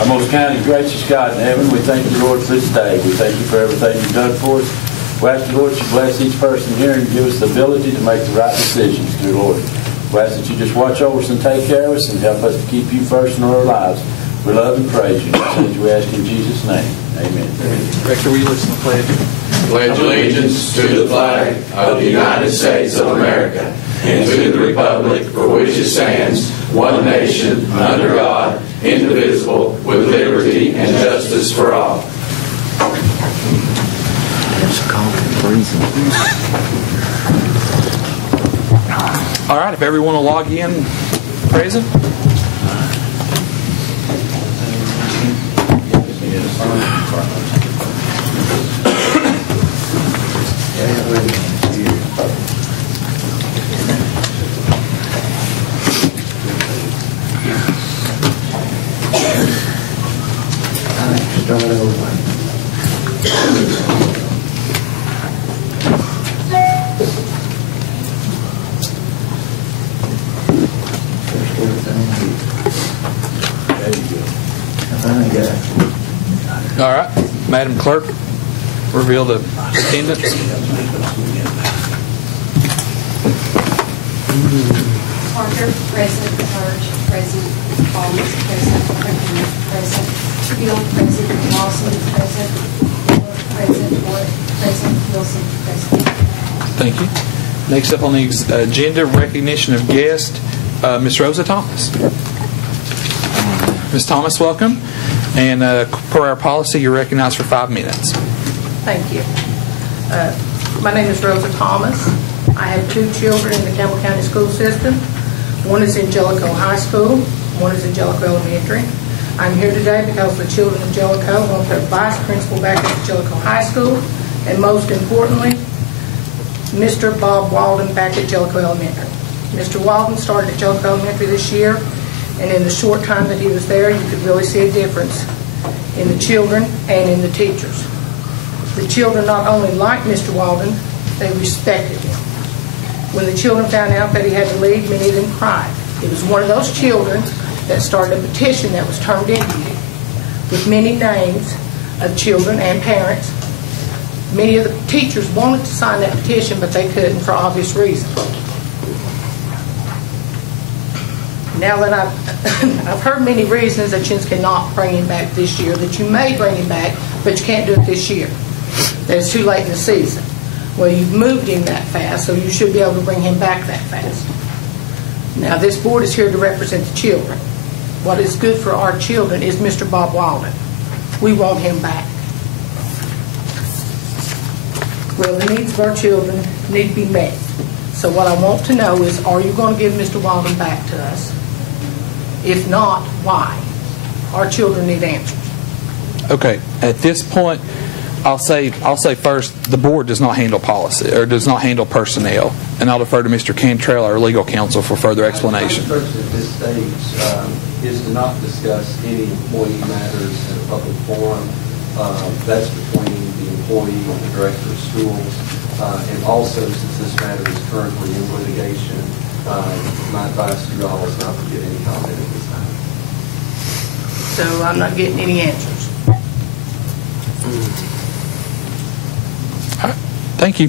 Our most kind and gracious God in heaven, we thank you, Lord, for this day. We thank you for everything you've done for us. We ask you, Lord, you bless each person here and give us the ability to make the right decisions, dear Lord. We ask that you just watch over us and take care of us and help us to keep you first in our lives. We love and praise you. Things we ask in Jesus' name. Amen. Rector, will you listen to the pledge? Pledge allegiance to the flag of the United States of America and to the republic for which it stands, one nation, under God, indivisible, with liberty and justice for all. All right, if everyone will log in, present. All right, Madam Clerk, reveal the attendance. Parker, present. Burge, present. Thomas, present. Hunter, present. Field, present. Lawson, present. Miller, present. Wood, present. Wilson, present. Thank you. Next up on the agenda, recognition of guest, Ms. Rosa Thomas. Ms. Thomas, welcome. And per our policy, you're recognized for 5 minutes. Thank you. My name is Rosa Thomas. I have 2 children in the Campbell County school system. One is in Jellicoe High School. One is in Jellicoe Elementary. I'm here today because the children of Jellicoe want their vice principal back at Jellicoe High School, and most importantly, Mr. Bob Walden back at Jellicoe Elementary. Mr. Walden started at Jellicoe Elementary this year, and in the short time that he was there, you could really see a difference in the children and in the teachers. The children not only liked Mr. Walden, they respected him. When the children found out that he had to leave, many of them cried. It was one of those children that started a petition that was turned into you with many names of children and parents. Many of the teachers wanted to sign that petition, but they couldn't for obvious reasons. Now that I've heard many reasons that you cannot bring him back this year, that you may bring him back, but you can't do it this year. That it's too late in the season. Well, you've moved him that fast, so you should be able to bring him back that fast. Now, this board is here to represent the children. What is good for our children is Mr. Bob Walden. We want him back. Well, the needs of our children need to be met. So what I want to know is, are you going to give Mr. Walden back to us? If not, why? Our children need answers. Okay, at this point, I'll say first, the board does not handle policy or does not handle personnel, and I'll defer to Mr. Cantrell, our legal counsel, for further explanation. My first at this stage is to not discuss any employee matters in a public forum. That's between the employee and the director of schools, and also since this matter is currently in litigation, my advice to you all is not to get any comment at this time. So I'm not getting any answers. All right. Thank you.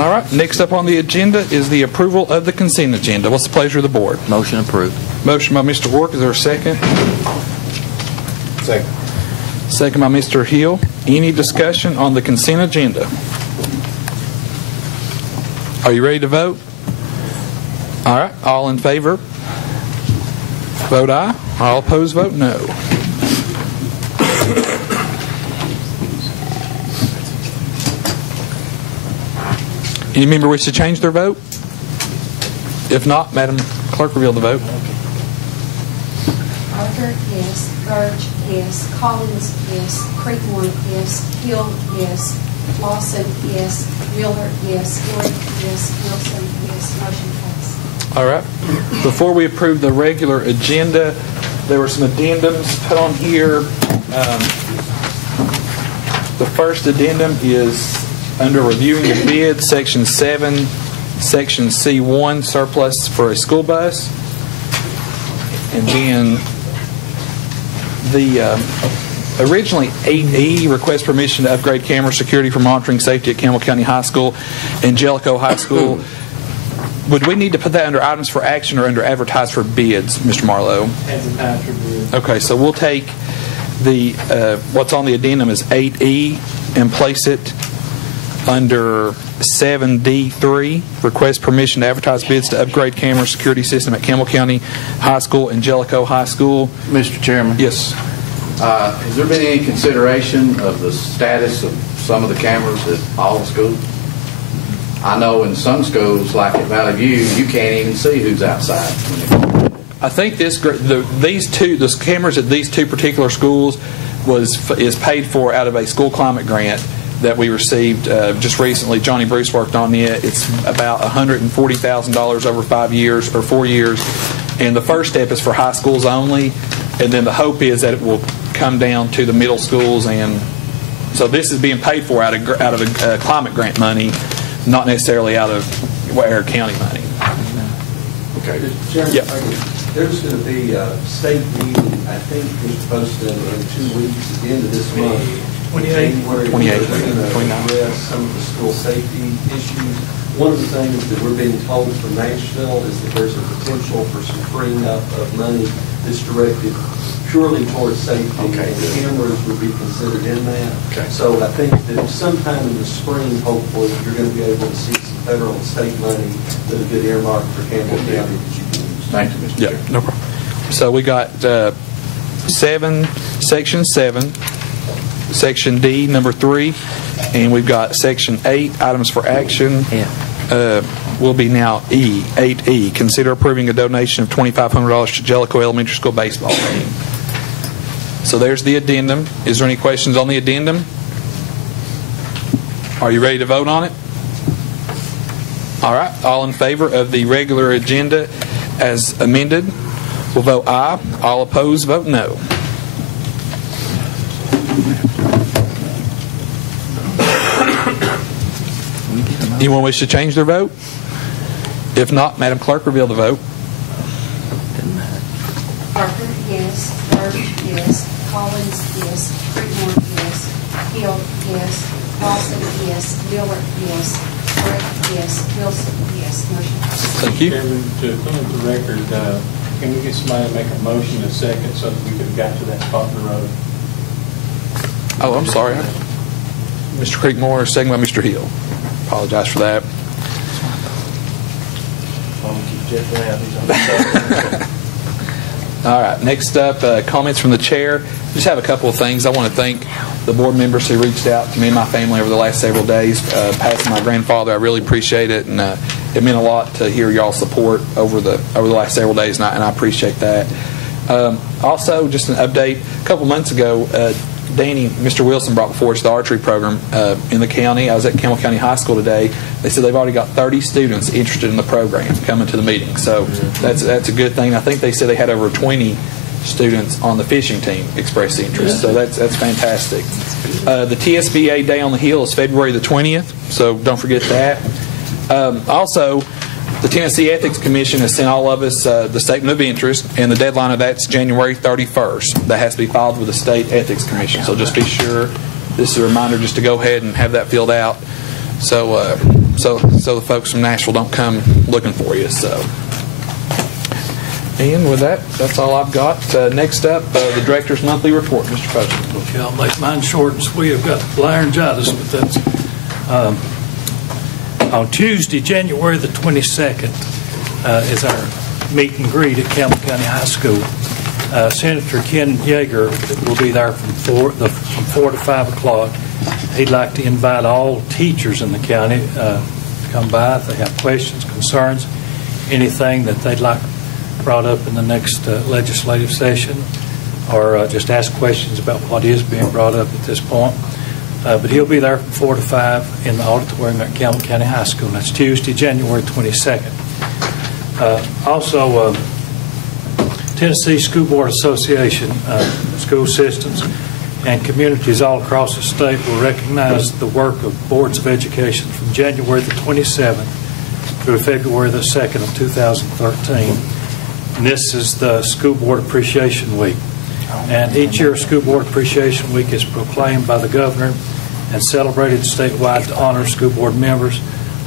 All right. Next up on the agenda is the approval of the consent agenda. What's the pleasure of the board? Motion approved. Motion by Mr. Work. Is there a second? Second. Second by Mr. Hill. Any discussion on the consent agenda? Are you ready to vote? All right. All in favor? Vote aye. All opposed, vote no. Any member wish to change their vote? If not, Madam Clerk, reveal the vote. Arthur, yes. Burge, yes. Collins, yes. Creekmore, yes. Hill, yes. Lawson, yes. Miller, yes. Wood, yes. Wilson, yes. Motion passed. All right. Before we approve the regular agenda, there were some addendums put on here. The first addendum is under reviewing the bid, Section 7, Section C1, surplus for a school bus. And then the originally 8E, request permission to upgrade camera security for monitoring safety at Campbell County High School and Jellicoe High School. Would we need to put that under items for action or under advertise for bids, Mr. Marlowe? Advertise for bids. Okay, so we'll take the what's on the addendum is 8E and place it under 7D3, request permission to advertise bids to upgrade camera security system at Campbell County High School and Jellicoe High School. Mr. Chairman? Yes. Has there been any consideration of the status of some of the cameras at all the schools? I know in some schools, like at Valley View, you can't even see who's outside. I think these cameras at these two particular schools is paid for out of a school climate grant that we received just recently. Johnny Bruce worked on it. It's about $140,000 over 5 years or 4 years, and the first step is for high schools only, and then the hope is that it will come down to the middle schools, and so this is being paid for out of climate grant money, not necessarily out of Ware County money. Okay. Chairman, Yep. There's going to be a state meeting, I think it's supposed to be in 2 weeks, at the end of this month. 28. January. 28. We're going to 29. address some of the school safety issues. One of the things that we're being told from Nashville is that there's a potential for some freeing up of money that's directed purely towards safety, Okay. and cameras would be considered in that. Okay. So I think that sometime in the spring, hopefully, you're going to be able to see some federal and state money that will get earmarked for Campbell County that you can use. Thank you, Mr. Yeah, Chairman. no problem. So we got Section 7, Section D, number 3, and we've got Section 8, items for action. Will be now 8E. Consider approving a donation of $2,500 to Jellicoe Elementary School baseball team. So there's the addendum. Is there any questions on the addendum? Are you ready to vote on it? All right. All in favor of the regular agenda as amended will vote aye. All opposed vote no. Anyone wish to change their vote? If not, Madam Clerk, reveal the vote. Parker, yes. Bird, yes. Collins, yes. Creedmoor, yes. Hill, yes. Lawson, yes. Miller, yes. Brick, yes. Wilson, yes. Motion passes. Thank you. Chairman, to put into the record, can we get somebody to make a motion in a second so that we could have got to that spot in the road? Oh, I'm sorry. Mr. Creekmore, second by Mr. Hill. Apologize for that. All right. Next up, comments from the chair. Just have a couple of things. I want to thank the board members who reached out to me and my family over the last several days. Passing my grandfather, I really appreciate it, and it meant a lot to hear y'all's support over the last several days, and I appreciate that. Also, just an update. A couple months ago, Mr. Wilson brought before us the archery program in the county. I was at Campbell County High School today. They said they've already got 30 students interested in the program coming to the meeting. So that's a good thing. I think they said they had over 20 students on the fishing team express interest. So that's fantastic. The TSBA Day on the Hill is February the 20th, so don't forget that. Also, the Tennessee Ethics Commission has sent all of us the statement of interest, and the deadline of that's January 31st. That has to be filed with the State Ethics Commission. So just be sure. This is a reminder just to go ahead and have that filled out, so the folks from Nashville don't come looking for you. So, and with that, that's all I've got. Next up, the director's monthly report, Mr. President. Okay, I'll make mine short and sweet. I've got laryngitis, but that's on Tuesday, January the 22nd, is our meet and greet at Campbell County High School. Senator Ken Yeager will be there from 4 to 5 o'clock. He'd like to invite all teachers in the county to come by if they have questions, concerns, anything that they'd like brought up in the next legislative session, or just ask questions about what is being brought up at this point. But he'll be there from 4 to 5 in the auditorium at Campbell County High School. And that's Tuesday, January 22nd. Also, Tennessee School Board Association, school systems, and communities all across the state will recognize the work of boards of education from January the 27th through February the 2nd of 2013. And this is the School Board Appreciation Week. And each year, School Board Appreciation Week is proclaimed by the governor and celebrated statewide to honor school board members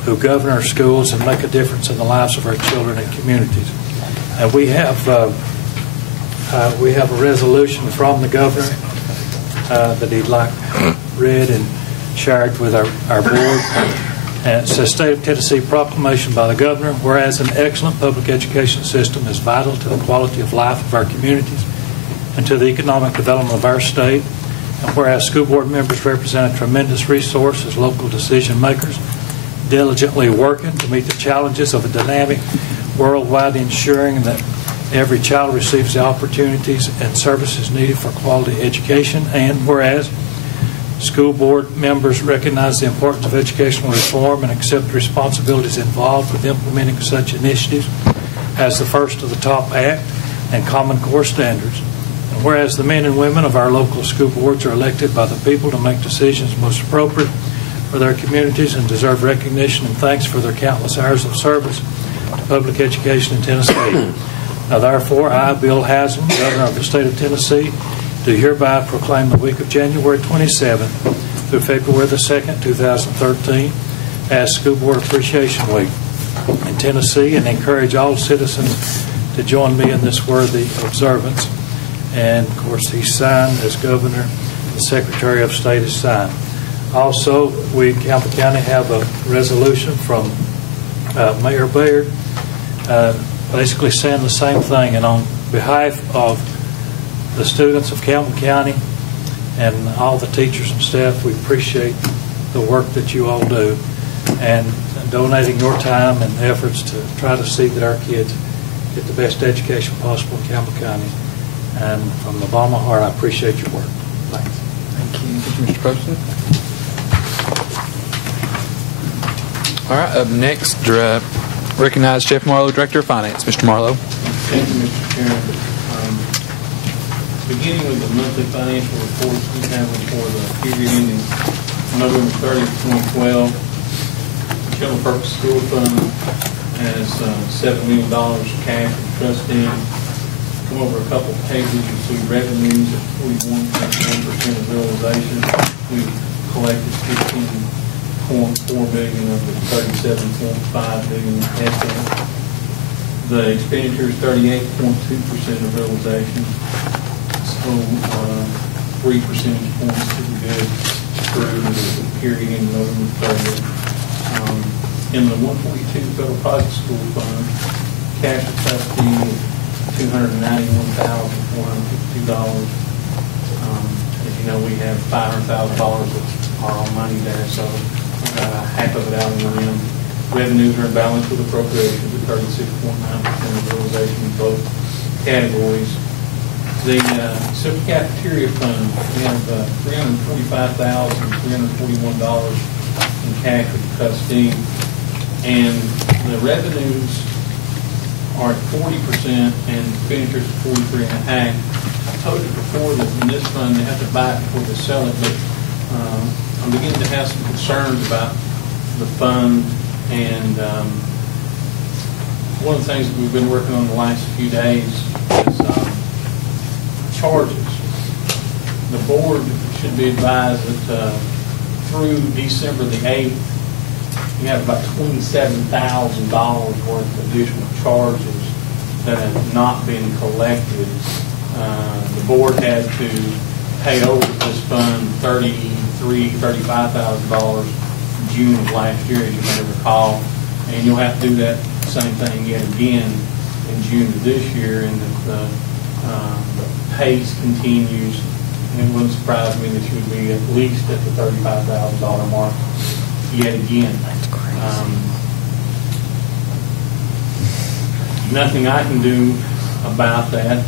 who govern our schools and make a difference in the lives of our children and communities. And we have a resolution from the governor that he'd like read and shared with our board. And it says, State of Tennessee proclamation by the governor, whereas an excellent public education system is vital to the quality of life of our communities and to the economic development of our state, and whereas school board members represent a tremendous resource as local decision makers, diligently working to meet the challenges of a dynamic worldwide, ensuring that every child receives the opportunities and services needed for quality education, and whereas school board members recognize the importance of educational reform and accept the responsibilities involved with implementing such initiatives as the first of the TOP Act and Common Core standards. And whereas the men and women of our local school boards are elected by the people to make decisions most appropriate for their communities and deserve recognition and thanks for their countless hours of service to public education in Tennessee. Now, therefore, I, Bill Haslam, Governor of the State of Tennessee, do hereby proclaim the week of January 27th through February the 2nd, 2013 as School Board Appreciation Week in Tennessee, and encourage all citizens to join me in this worthy observance. And, of course, he's signed as Governor. The Secretary of State is signed. Also, we in Campbell County have a resolution from Mayor Baird basically saying the same thing. And on behalf of the students of Campbell County and all the teachers and staff, we appreciate the work that you all do and donating your time and efforts to try to see that our kids get the best education possible in Campbell County. And from the bottom of my heart, I appreciate your work. Thanks. Thank you, Mr. President. All right, up next, recognize Jeff Marlowe, Director of Finance. Mr. Marlowe. Thank you, Mr. Chairman. Beginning with the monthly financial reports we have for the period ending November 30th, 2012, the General Purpose School Fund has $7 million cash and trustee. Come over a couple of pages, you see revenues at 41.1% of realization. We collected $15.4 billion of the $37.5 billion estimate. The expenditures 38.2% of realization. So 3 percentage points to be good through the period in November 30th. In the 142 Federal Project School Fund, cash and trustee $291,452. As you know, we have $500,000 of our own money there, so half of it out in the rim. Revenues are in balance with appropriations at 36.9% of realization in both categories. The Central Cafeteria Fund, we have $345,341 in cash with the trustee, and the revenues are at 40% and expenditures at 43.5%. I told you before that in this fund they have to buy it before they sell it, but I'm beginning to have some concerns about the fund, and one of the things that we've been working on the last few days is charges. The board should be advised that through December the 8th, you have about $27,000 worth of additional charges that have not been collected. The board had to pay over this fund $35,000 in June of last year, as you may recall, and you'll have to do that same thing yet again in June of this year, and the pace continues. And it wouldn't surprise me that you would be at least at the $35,000 mark yet again. Nothing I can do about that.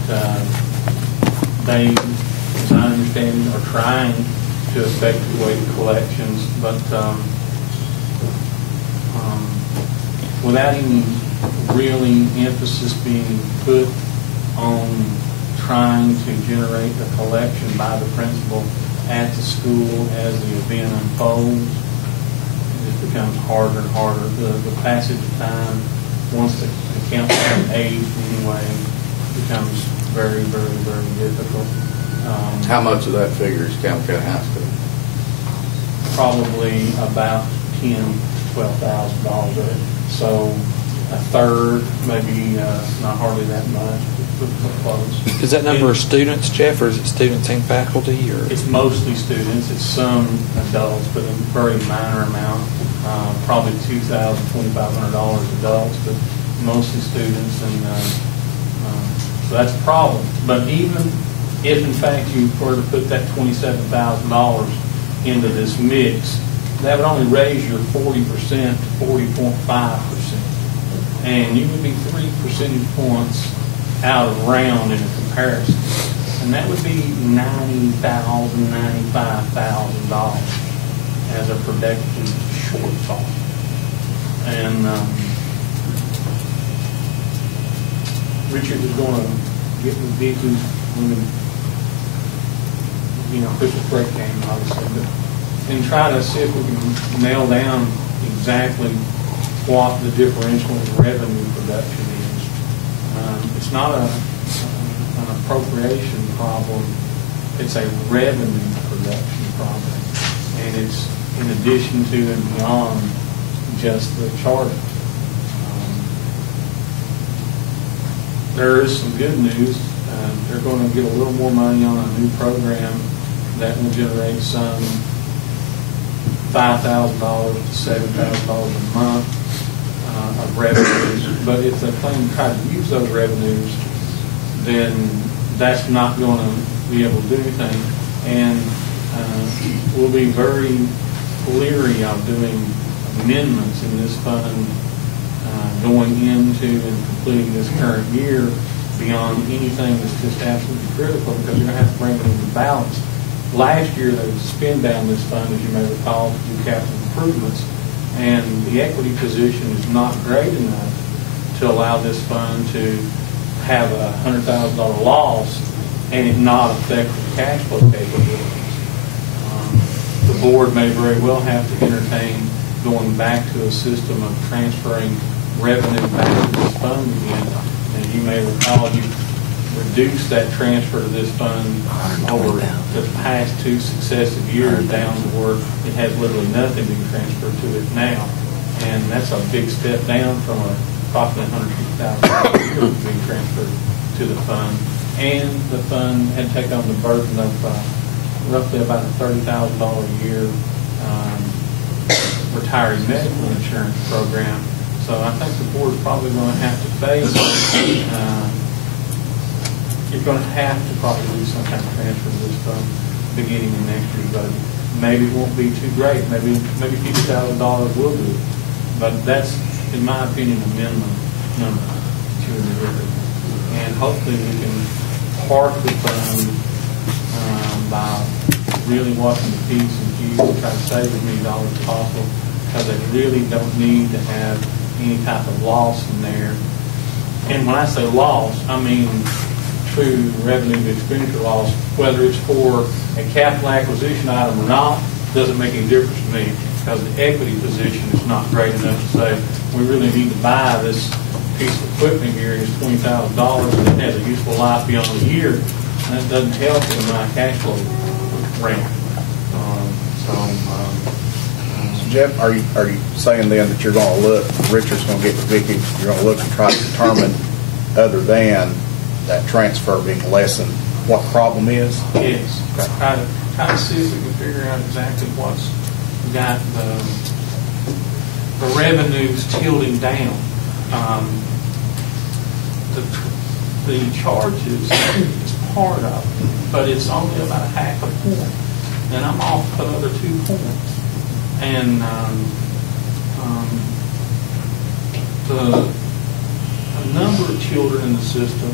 They, as I understand, are trying to effectuate collections, but without any really emphasis being put on trying to generate a collection by the principal at the school as the event unfolds, it just becomes harder and harder. The passage of time, once the accounts have aged anyway, becomes very, very, very difficult. How much of that figure is Campbell County High School? Probably about $12,000 of it. So a third, maybe not hardly that much, but close. Is that number of students, Jeff, or is it students and faculty? Or It's mostly students. It's some adults, but a very minor amount. Probably $2,000, $2,500 adults, but mostly students, and so that's a problem. But even if, in fact, you were to put that $27,000 into this mix, that would only raise your 40% to 40.5%. And you would be 3 percentage points out of round in a comparison. And that would be $90,000, $95,000 as a production shortfall. And Richard is going to get with Vicky when Christmas break came, obviously, and try to see if we can nail down exactly what the differential in revenue production is. It's not an appropriation problem, it's a revenue production problem. And it's in addition to and beyond just the charter. There is some good news. They're going to get a little more money on a new program that will generate some $5,000 to $7,000 a month of revenues. But if they plan to try to use those revenues, then that's not going to be able to do anything. And we'll be very leery of doing amendments in this fund going into and completing this current year beyond anything that's just absolutely critical, because you're going to have to bring it into balance. Last year, they would spend down this fund, as you may recall, to do capital improvements, and the equity position is not great enough to allow this fund to have a $100,000 loss and it not affect the cash flow capabilities. The board may very well have to entertain going back to a system of transferring revenue back to this fund again. And you may recall, you reduced that transfer to this fund over the past 2 successive years down to where it has literally nothing being transferred to it now. And that's a big step down from approximately $150,000 being transferred to the fund. And the fund had taken on the burden of roughly about a $30,000 a year retiree medical insurance program. So I think the board is probably going to have to face you're going to have to probably do some kind of transfer to this fund beginning in next year's budget. Maybe it won't be too great. Maybe $50,000 will do it. But that's, in my opinion, a minimum number to deliver. And hopefully we can park the fund by really watching the P's and Q's and try to save as many dollars as possible, because they really don't need to have any type of loss in there. And when I say loss, I mean true revenue to expenditure loss, whether it's for a capital acquisition item or not, doesn't make any difference to me, because the equity position is not great enough to say we really need to buy this piece of equipment here. It's $20,000 and it has a useful life beyond a year. And that doesn't help in my cash flow range. So, Jeff, are you saying then that you're going to look, Richard's going to get with Vicki, you're going to look and try to determine, other than that transfer being less than what the problem is? Yes. Try to see if we can figure out exactly what's got the revenues tilting down. The charges is part of it, but it's only about a half a point, and I'm off another 2 points. And the number of children in the system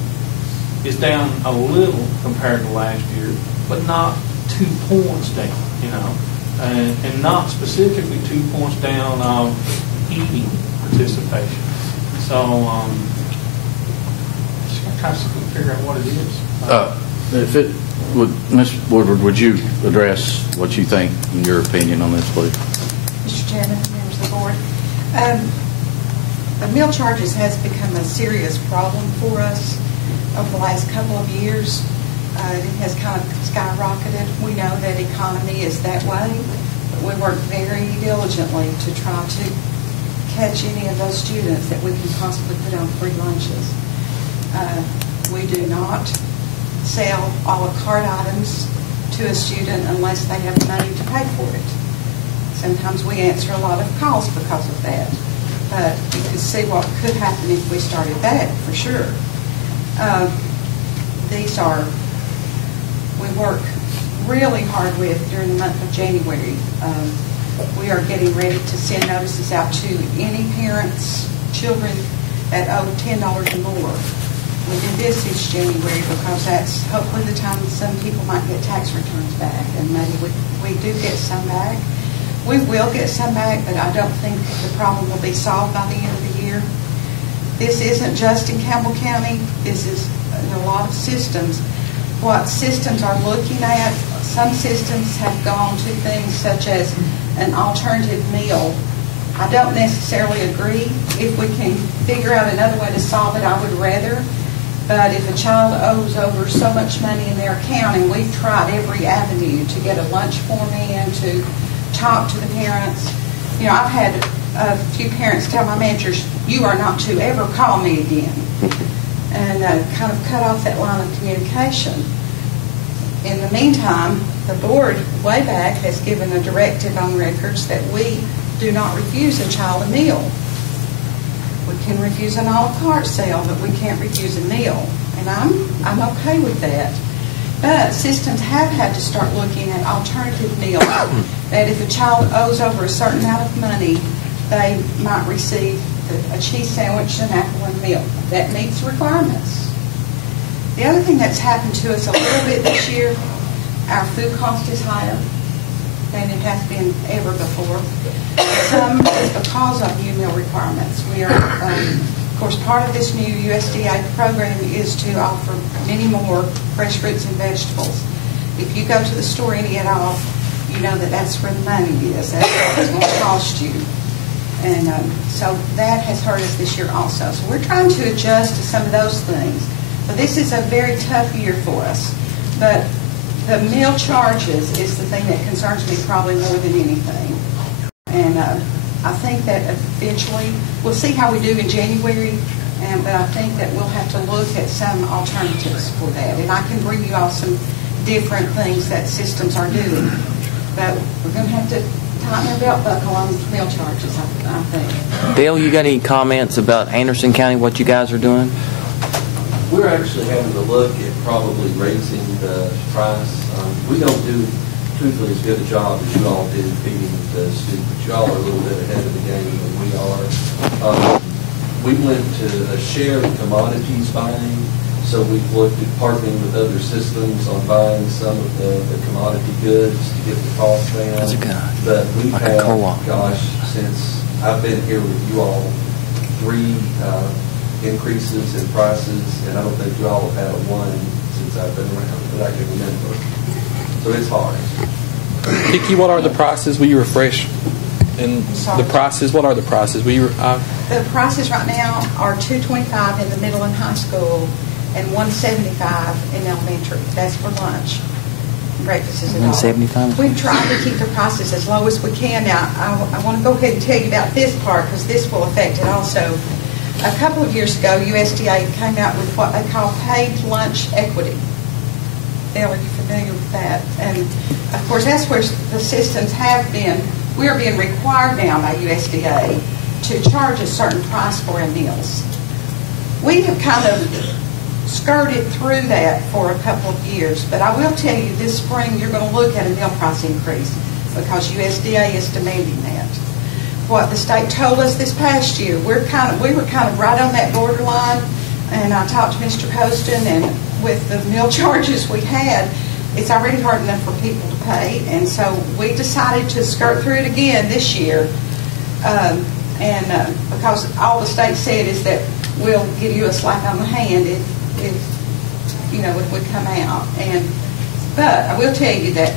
is down a little compared to last year, but not 2 points down, and not specifically 2 points down of eating participation. So just try to figure out what it is. If it would, Mr. Woodward, would you address what you think, in your opinion, on this, please? Mr. Chairman, members of the board, the meal charges has become a serious problem for us. over the last couple of years, it has kind of skyrocketed. We know that economy is that way, but we work very diligently to try to catch any of those students that we can possibly put on free lunches. We do not sell a la carte items to a student unless they have money to pay for it. Sometimes we answer a lot of calls because of that. But you can see what could happen if we started that, for sure. We work really hard with during the month of January. We are getting ready to send notices out to any parents, children that owe $10 or more. We do this each January because that's hopefully the time some people might get tax returns back, and maybe we do get some back. We will get some back, but I don't think the problem will be solved by the end of the year. This isn't just in Campbell County. This is a lot of systems. What systems are looking at, some systems have gone to things such as an alternative meal. I don't necessarily agree. If we can figure out another way to solve it, I would rather. But if a child owes over so much money in their account, and we've tried every avenue to get a lunch form in, to talk to the parents. You know, I've had a few parents tell my managers, "You are not to ever call me again," and kind of cut off that line of communication. In the meantime, the board way back has given a directive on records that we do not refuse a child a meal. We can refuse an a la carte sale, but we can't refuse a meal, and I'm okay with that. But systems have had to start looking at alternative meals, that if a child owes over a certain amount of money, they might receive a cheese sandwich, an apple, and milk. That meets requirements. The other thing that's happened to us a little bit this year, our food cost is higher than it has been ever before. Some is because of new meal requirements. We are, of course, part of this new USDA program is to offer many more fresh fruits and vegetables. If you go to the store any at all, you know that that's where the money is. That's what it's going to cost you. And so that has hurt us this year also. So we're trying to adjust to some of those things. So this is a very tough year for us. But the meal charges is the thing that concerns me probably more than anything. And I think that eventually, we'll see how we do in January, but I think that we'll have to look at some alternatives for that. And I can bring you all some different things that systems are doing. But we're going to have to tighten our belt buckle on meal charges, I think. Dale, you got any comments about Anderson County, what you guys are doing? We're actually having to look at probably raising the price. We don't do, truthfully, as good a job as you all do feeding the students. You all are a little bit ahead of the game than we are. We went to a shared commodities buying, so we've looked at partnering with other systems on buying some of the commodity goods to get the cost down. That's good. But we've like had, a co-op. gosh, since I've been here with you all, 3 increases in prices, and I don't think you all have had a 1 since I've been around that I can remember. So it's hard. Vicki, what are the prices? Will you refresh? And the prices, what are the prices? The prices right now are $2.25 in the middle and high school and $1.75 in elementary. That's for lunch. Breakfast is $1.75. We've tried to keep the prices as low as we can. Now, I want to go ahead and tell you about this part because this will affect it also. A couple of years ago, USDA came out with what they call paid lunch equity. Dale, are you familiar with that? And, of course, that's where the systems have been. We are being required now by USDA to charge a certain price for our meals. We have kind of skirted through that for a couple of years, but I will tell you this spring you're going to look at a meal price increase because USDA is demanding that. What the state told us this past year, we were kind of right on that borderline, and I talked to Mr. Poston, and with the meal charges we had, it's already hard enough for people to pay, and so we decided to skirt through it again this year, because all the state said is that we'll give you a slap on the hand if we come out, but I will tell you that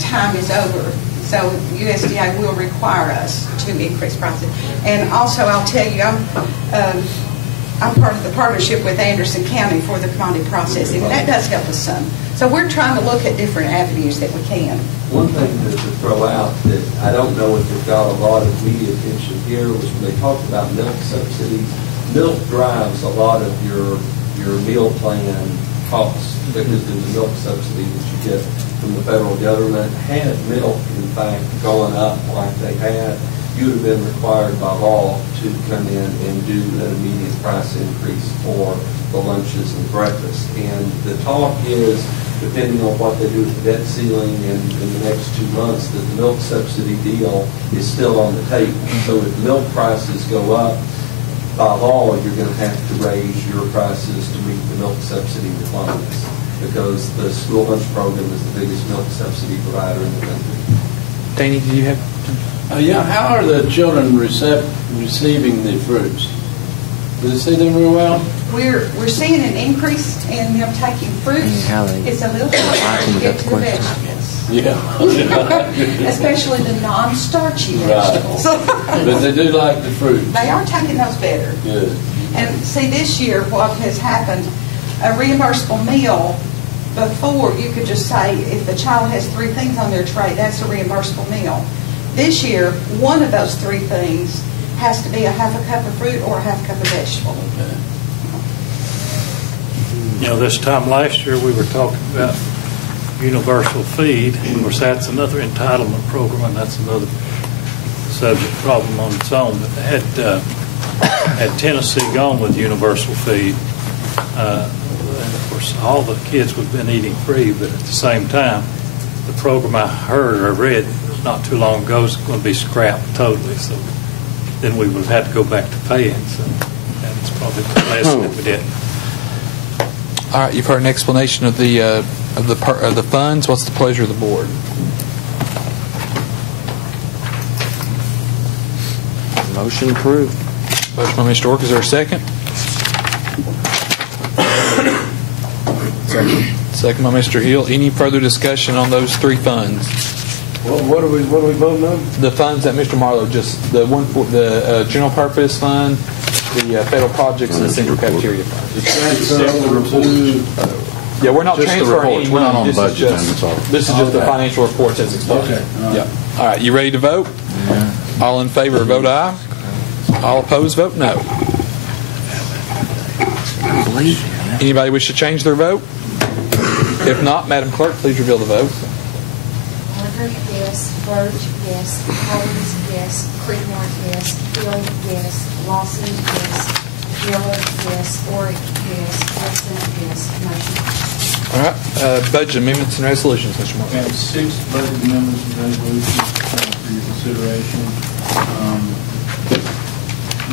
time is over. So USDA will require us to increase prices. And also, I'll tell you, I'm part of the partnership with Anderson County for the commodity processing, and that does help us some. So we're trying to look at different avenues that we can. One thing to throw out that I don't know if it got a lot of media attention here was when they talked about milk subsidies. Milk drives a lot of your meal plan costs because there's a milk subsidy that you get from the federal government. Had milk, in fact, gone up like they had, you would have been required by law to come in and do an immediate price increase for the lunches and breakfast. And the talk is, depending on what they do with the debt ceiling in the next 2 months, that the milk subsidy deal is still on the table. So if milk prices go up, by law, you're going to have to raise your prices to meet the milk subsidy requirements because the school lunch program is the biggest milk subsidy provider in the country. Danny, do you have? Yeah, how are the children receiving the fruits? Do they see them real well? We're seeing an increase in them taking fruits. It's a little harder to get to the vegetables. Yeah. Especially the non-starchy vegetables. But they do like the fruit. They are taking those better. Good. And see, this year what has happened, a reimbursable meal, before you could just say if the child has 3 things on their tray, that's a reimbursable meal. This year, one of those 3 things has to be a half a cup of fruit or a half a cup of vegetable. Okay. You know, this time last year we were talking about universal feed. Of course, that's another entitlement program, and that's another subject problem on its own. But had Tennessee gone with universal feed, and of course all the kids would have been eating free, but at the same time, the program I heard or read not too long ago is going to be scrapped totally. So then we would have had to go back to paying. So that's probably the lesson that we did. All right, you've heard an explanation of the funds. What's the pleasure of the board? Motion approved. Motion by Mr. Ork. Is there a second? Second by Mr. Hill. Any further discussion on those 3 funds? What are we voting on? The funds that Mr. Marlowe just, the one for the general purpose fund, the federal projects, and the central cafeteria fund. Yeah, we're not transferring any We're not on money. the budget. This is just the financial reports as explained. Okay. Yeah. All right, you ready to vote? Yeah. All in favor, vote aye. All opposed, vote no. Anybody wish to change their vote? If not, Madam Clerk, please reveal the vote. Parker, yes. Birch, yes. Collins, yes. Creekmore, yes. Hill, yes. Lawson, yes. Miller, yes. Oric, yes. Wilson, yes. Motion passes. All right, budget amendments and resolutions, Mr. We Martin. have 6 budget amendments and resolutions for your consideration.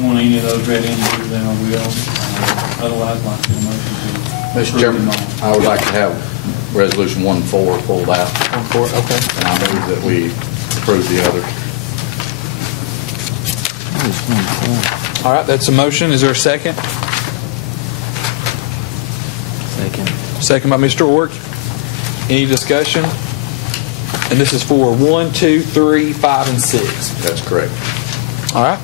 Want any of those read into, then I will. Otherwise, I'd like to get a motion to Mr. Chairman, I would like to have Resolution 1-4 pulled out. 1-4, okay. And I move that we approve the other. All right, that's a motion. Is there a second? Second. Second by Mr. Ork. Any discussion? And this is for 1, 2, 3, 5, and 6. That's correct. All right.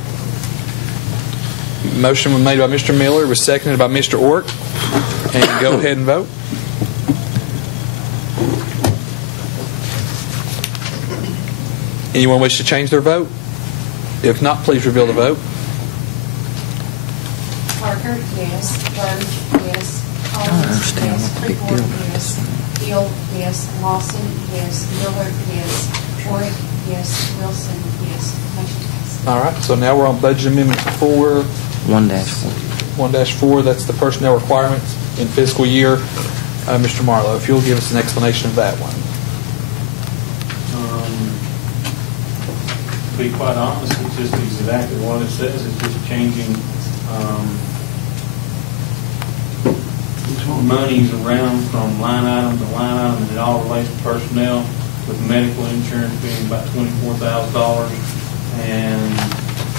Motion was made by Mr. Miller, was seconded by Mr. Ork. And go ahead and vote. Anyone wish to change their vote? If not, please reveal the vote. Parker, yes. Birch, yes. Collins, yes. Creekmore, yes. Hill, yes. Lawson, yes. Miller, yes. Oric, yes. Wilson, yes. Motion passes. All right, so now we're on budget amendment 4. 1-4. 1-4, that's the personnel requirements in fiscal year. Mr. Marlowe, if you'll give us an explanation of that one. be quite honest, it's just exactly what it says. It's just changing monies around from line item to line item, and it all relates to personnel, with medical insurance being about $24,000. And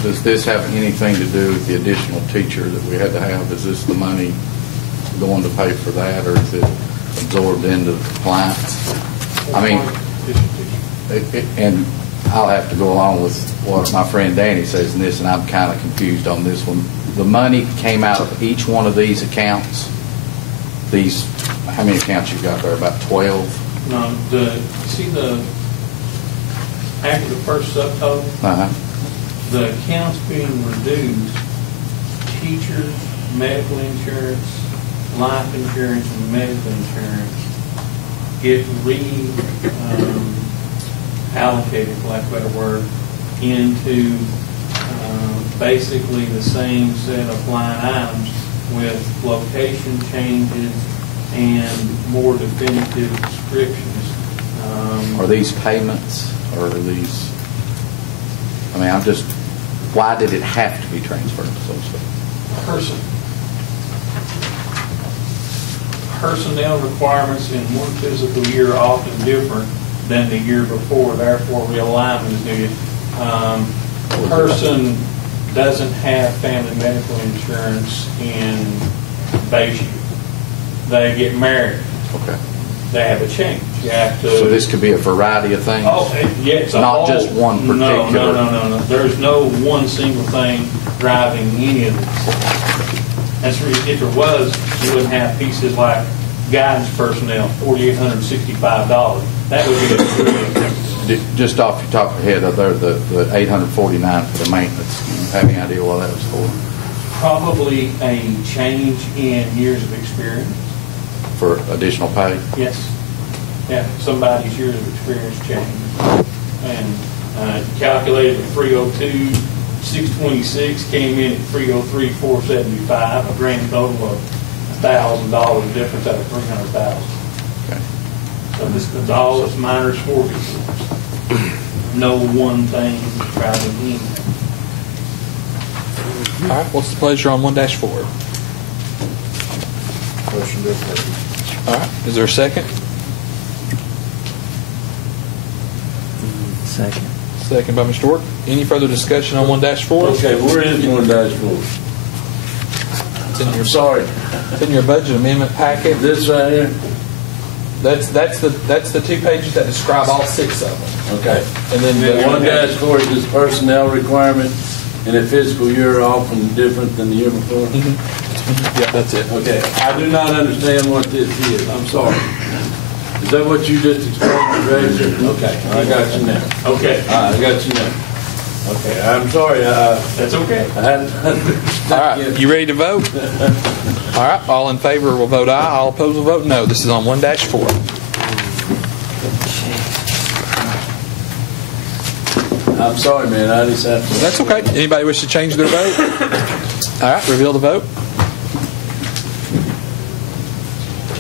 does this have anything to do with the additional teacher that we had to have? Is this the money going to pay for that, or is it absorbed into the compliance? I mean, and I'll have to go along with what my friend Danny says in this, and I'm kind of confused on this one. the money came out of each one of these accounts? These, how many accounts you got there? About 12? No, after the first subtotal, the accounts being reduced, teachers, medical insurance, life insurance, and medical insurance get allocated, for lack of a better word, into basically the same set of line items with location changes and more definitive descriptions. Are these payments, or are these, I mean, I'm just, why did it have to be transferred, so to speak? Personnel requirements in one physical year are often different than the year before, therefore realignment is needed. Person doesn't have family medical insurance in base year. They get married. Okay. They have a change. You have to. So this could be a variety of things? Oh, yes. Not just one particular? No. There's no one single thing driving any of this. That's if there was, you wouldn't have pieces like guidance personnel, $4,865. That would be a just off your top of your head, there the $849 for the maintenance. Do you have any idea what that was for? Probably a change in years of experience. For additional pay? Yes. Yeah, somebody's years of experience changed. And calculated at 302, 626 came in at 303, 475, a grand total of $1,000 difference out of $300,000. Okay. So this is all this minor mortgage. No one thing driving anything. All right, what's the pleasure on 1-4? Motion to approve. All right, is there a second? Second. Second by Mr. Orton. Any further discussion on 1-4? Okay, where is 1-4? It's in your, Sorry. it's in your budget amendment packet. This right here? That's the 2 pages that describe all 6 of them. Okay. And then The 1-4 is this personnel requirement, and the fiscal year often different than the year before? Yeah, that's it. Okay, I do not understand what this is. I'm sorry. Is that what you just explained, Greg? Okay, I got you now. Okay. I got you now. Okay, I'm sorry. That's okay. I hadn't. All right, you ready to vote? All right, all in favor will vote aye. All opposed will vote no. This is on 1-4. I'm sorry, man. I just have to. That's okay. Anybody wish to change their vote? All right, reveal the vote.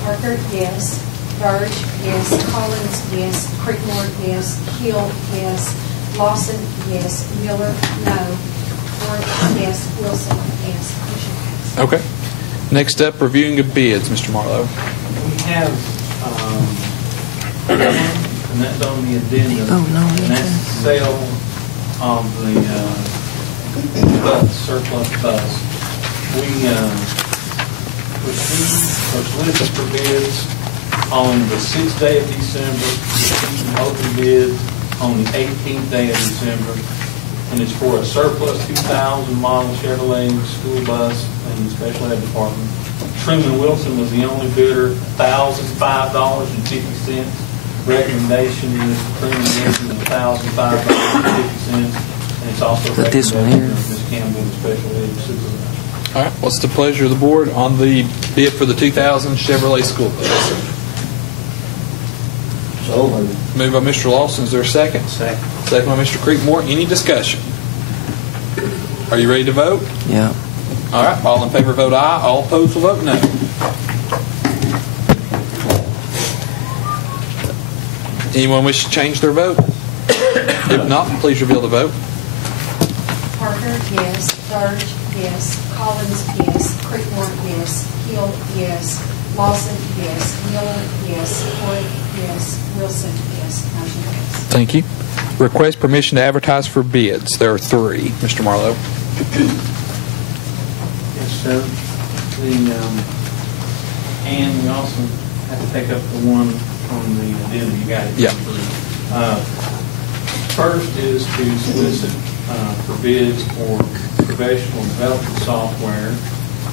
Parker, yes. Burge, yes. Collins, yes. Creekmore, yes. Hill, yes. Lawson, yes. Miller, no. Ford, yes. Wilson, yes. Motion passed. Okay. Next up, reviewing of bids, Mr. Marlowe. We have, and that's on the addendum. Oh, no. And that's the sale of the surplus bus. We solicited for bids on the 6th day of December, received an open bid on the 18th day of December, and it's for a surplus 2000 model Chevrolet school bus in the special ed department. Truman Wilson was the only bidder, $1,005.50. Recommendation is Truman Wilson, $1,005.50, and it's also Put this one here. Ms. Campbell, the special ed supervisor. All right, what's the pleasure of the board on the bid for the 2000 Chevrolet school bus? So, Moved by Mr. Lawson. Is there a second? Second. Second by Mr. Creekmore. Any discussion? Are you ready to vote? Yeah. All right, all in favor vote aye. All opposed will vote no. Anyone wish to change their vote? If not, please reveal the vote. Parker, yes. Burge, yes. Collins, yes. Creekmore, yes. Hill, yes. Lawson, yes. Miller, yes. Ford, yes. Wilson, yes. Motion passed. Thank you. Request permission to advertise for bids. There are 3. Mr. Marlowe. Yes, sir. And we also have to take up the one on the addendum. You got it. Yeah. First is to solicit for bids for professional development software.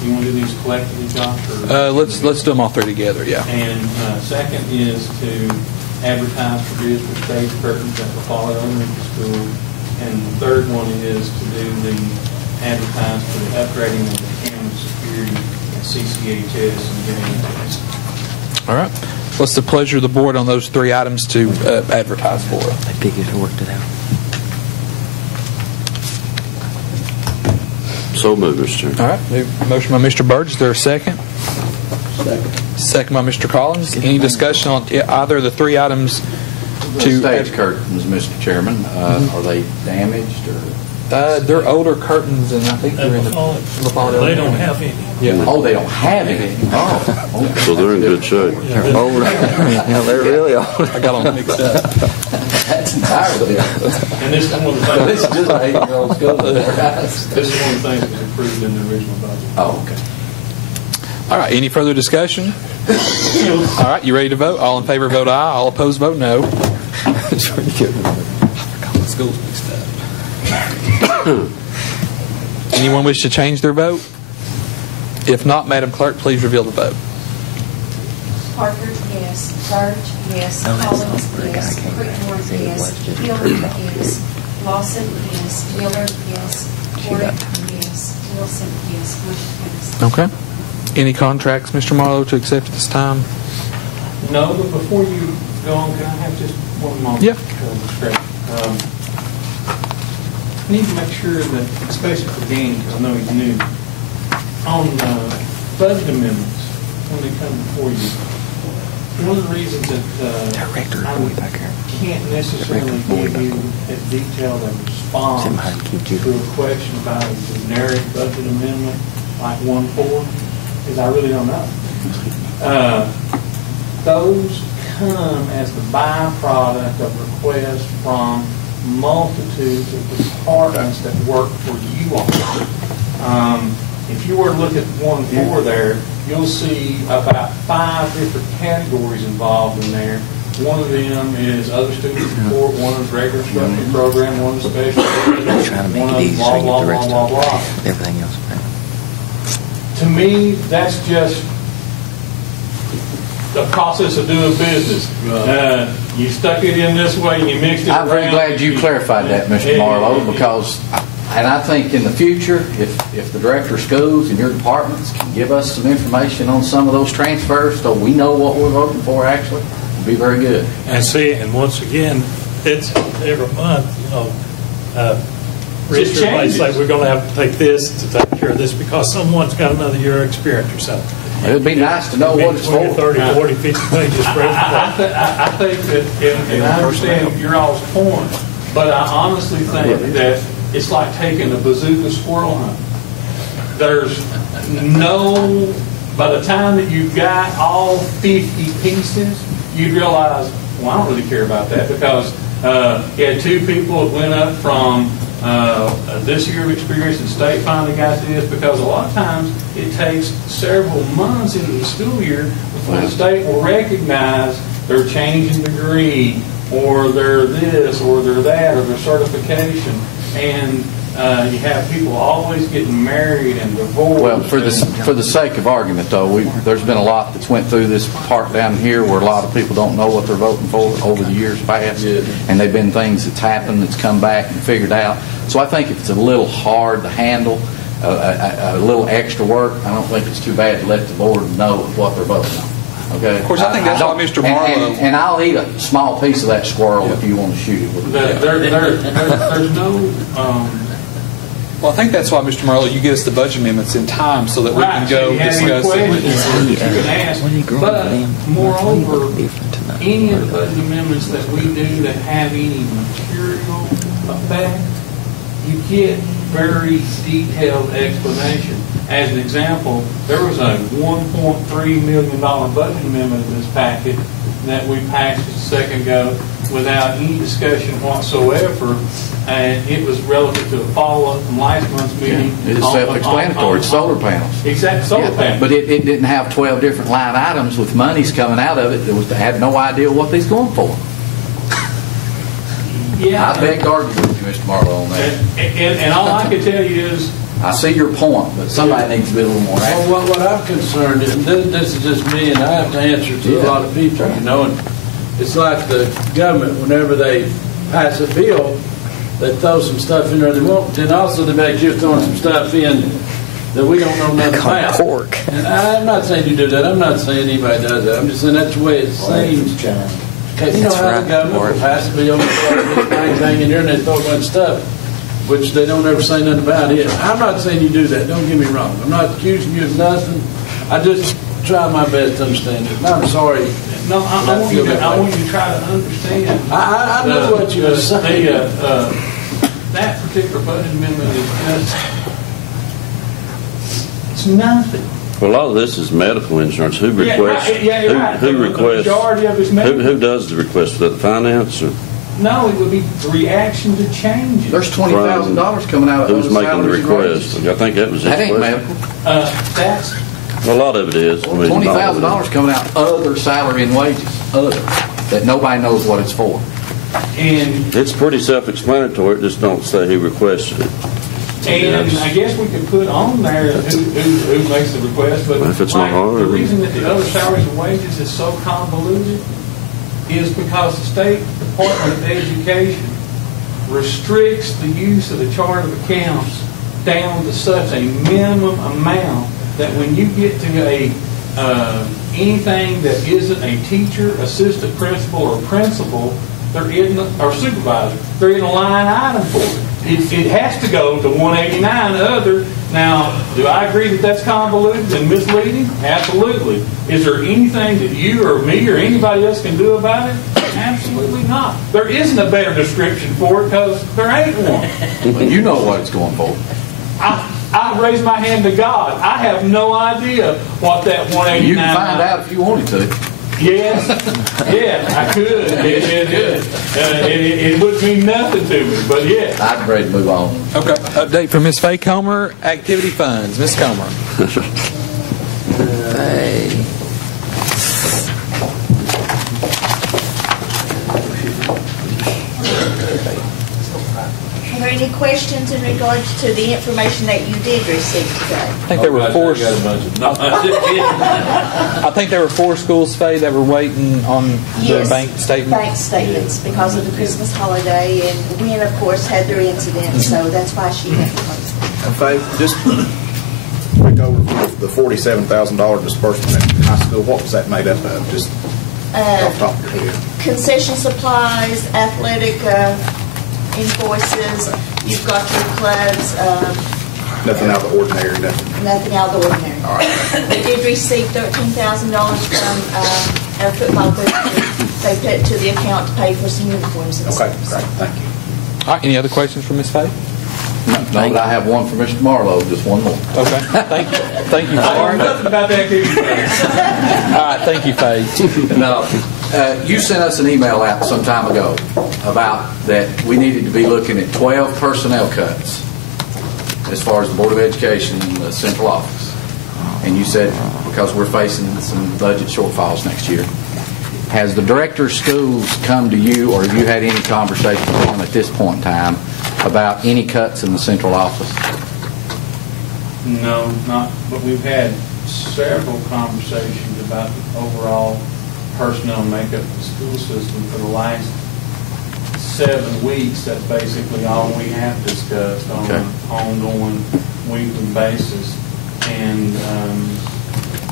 You want to do these collectively, Josh? Or? Let's do them all three together, yeah. And second is to advertise for bids for stage curtains at the Fall Elementary School. And the third one is to do the advertise for the upgrading of the camera security at CCHS and games. All right. What's the pleasure of the board on those three items to advertise for? I figured I worked it out. So moved, Mr. Chairman. All right. Motion by Mr. Burge. Is there a second? Second by Mr. Collins. Any discussion on either of the three items? The stage curtains, Mr. Chairman, are they damaged or? They're older curtains, and I think they're in the fall. They don't have any. Yeah. Oh, they don't have any. Oh, okay. So they're in good shape. They're old. Yeah, they're really old. I got them mixed up. That's entirely different. And this is one of the things. This is just an 8-year-old school. This is one of the things that was approved in the original budget. Oh, okay. All right. Any further discussion? All right. You ready to vote? All in favor vote aye. All opposed vote no. School's mixed up. Anyone wish to change their vote? If not, Madam Clerk, please reveal the vote. Parker, yes. Burge, yes. Collins, yes. Creekmore, yes. Hill, yes. Lawson, yes. Miller, yes. Warwick, yes. Wilson, yes. Motion passed. Okay. Any contracts, Mr. Marlowe, to accept at this time? No, but before you go on, can I have just one moment? Yeah. I need to make sure that, especially for Danny, because I know he's new, on budget amendments, when they come before you, one of the reasons that I can't necessarily give you as detailed a response to a question about a generic budget amendment like 1.4 is I really don't know. Those come as the byproduct of requests from multitudes of departments that work for you all. If you were to look at 1.4 there, you'll see about 5 different categories involved in there. One of them is other student support, one is regular instruction program, one is special ed, one is blah, blah, blah, blah, blah. Everything else. To me, that's just the process of doing business. You stuck it in this way, and you mixed it I'm very around. glad you clarified that, Mr. Marlowe, because, and I think in the future, if the director of schools and your departments can give us some information on some of those transfers so we know what we're voting for actually, it'd be very good. And see, and once again, it's every month, Richard might say, we're going to have to take this to take care of this because someone's got another year of experience or something. It'd be nice to know what it's for. 30, 40, 50 pages for everything. I think that, and I understand your all's point, but I honestly think that it's like taking a bazooka squirrel hunt. There's no, by the time that you've got all 50 pieces, you'd realize, well, I don't really care about that because you had 2 people that went up from this year of experience and state finally got this, because a lot of times it takes several months into the school year before the state will recognize their change in degree or their this or their that or their certification. And you have people always getting married and divorced. Well, for the sake of argument, though, there's been a lot that's went through this part down here where a lot of people don't know what they're voting for over the years past, and they've been things that's happened that's come back and figured out. So I think if it's a little hard to handle, a little extra work, I don't think it's too bad to let the board know what they're voting on. Okay. Of course, I think that's why Mr. Marlowe. And I'll eat a small piece of that squirrel if you want to shoot it with it. There's no. Well, I think that's why, Mr. Marlowe, you get us the budget amendments in time so that we can go discuss it. You can ask. But moreover, any of the budget amendments that we do that have any material effect, you get very detailed explanation. As an example, there was a $1.3 million budget amendment in this packet that we passed a second ago without any discussion whatsoever, and it was relative to a follow-up from last month's meeting. It's self-explanatory. It's solar panels. Exactly, solar panels. But it didn't have 12 different line items with monies coming out of it that had no idea what they's going for. Yeah. I beg to argue with you, Mr. Marlowe, on that. And all I can tell you is I see your point, but somebody needs to be a little more active. Well, what I'm concerned, and this is just me, and I have to answer to a lot of people, you know, and it's like the government, whenever they pass a bill, they throw some stuff in there they won't, and also they make you throwing some stuff in that we don't know nothing about. Pork. And I'm not saying you do that. I'm not saying anybody does that. I'm just saying that's the way it seems. Okay, you know how the government will pass a bill, bang in there, and they throw a bunch of stuff, which they don't ever say nothing about it. I'm not saying you do that. Don't get me wrong. I'm not accusing you of nothing. I just try my best to understand it. And I'm sorry. No, I want you to try to understand. I know what you were saying. That particular budget amendment is just, it's nothing. Well, a lot of this is medical insurance. Who requests? Who requests? The majority of it's medical. Who does the request? Is that the finance or? No, it would be the reaction to changes. There's $20,000 coming out of who's those making the salaries and request? wages. I think that was his That ain't question. medical. That's A lot of it is. I mean, $20,000 coming out other salary and wages, other, that nobody knows what it's for. and It's pretty self-explanatory. It just don't say who requested it. and I guess we could put on there who makes the request, but If it's not hard, the reason that the other salaries and wages is so convoluted is because the State Department of Education restricts the use of the chart of accounts down to such a minimum amount that when you get to anything that isn't a teacher, assistant principal, or principal, there isn't, or supervisor, there isn't a line item for it. It has to go to 189 other. Now, do I agree that that's convoluted and misleading? Absolutely. Is there anything that you or me or anybody else can do about it? Absolutely not. There isn't a better description for it because there ain't one. Well, you know what it's going for. I raise my hand to God. I have no idea what that 189. You can find out if you wanted to. Yes, yeah, I could. It would mean nothing to me, but yeah. I'm ready to move on. Okay. Update from Ms. Faye Comer, activity funds. Ms. Comer. Are there any questions in regards to the information that you did receive today? I think there were four. I think there were 4 schools, Faye, that were waiting on their bank statement. Bank statements because of the Christmas holiday, and Wynn, of course, had their incident, so that's why she had to post it. And Faye, just quick over the $47,000 disbursement at high school. What was that made up of? Just off the top of your head. Concession supplies, athletic invoices, you've got your clubs. Nothing out of the ordinary, nothing. Nothing out of the ordinary. All right. We did receive $13,000 from our football group. They put it to the account to pay for some uniforms and Okay, stuff. great. Thank you. All right. Any other questions for Ms. Faye? No, but I have one for Mr. Marlowe, just one more. Okay. Thank you. Thank you, I know Faye. nothing about that. All right. Thank you, Faye. No, you sent us an email out some time ago about that we needed to be looking at 12 personnel cuts as far as the Board of Education and the central office. And you said because we're facing some budget shortfalls next year. Has the director of schools come to you, or have you had any conversation with him at this point in time about any cuts in the central office? No, not. But we've had several conversations about the overall personnel makeup of the school system for the last 7 weeks. That's basically all we have discussed on an ongoing weekly basis. And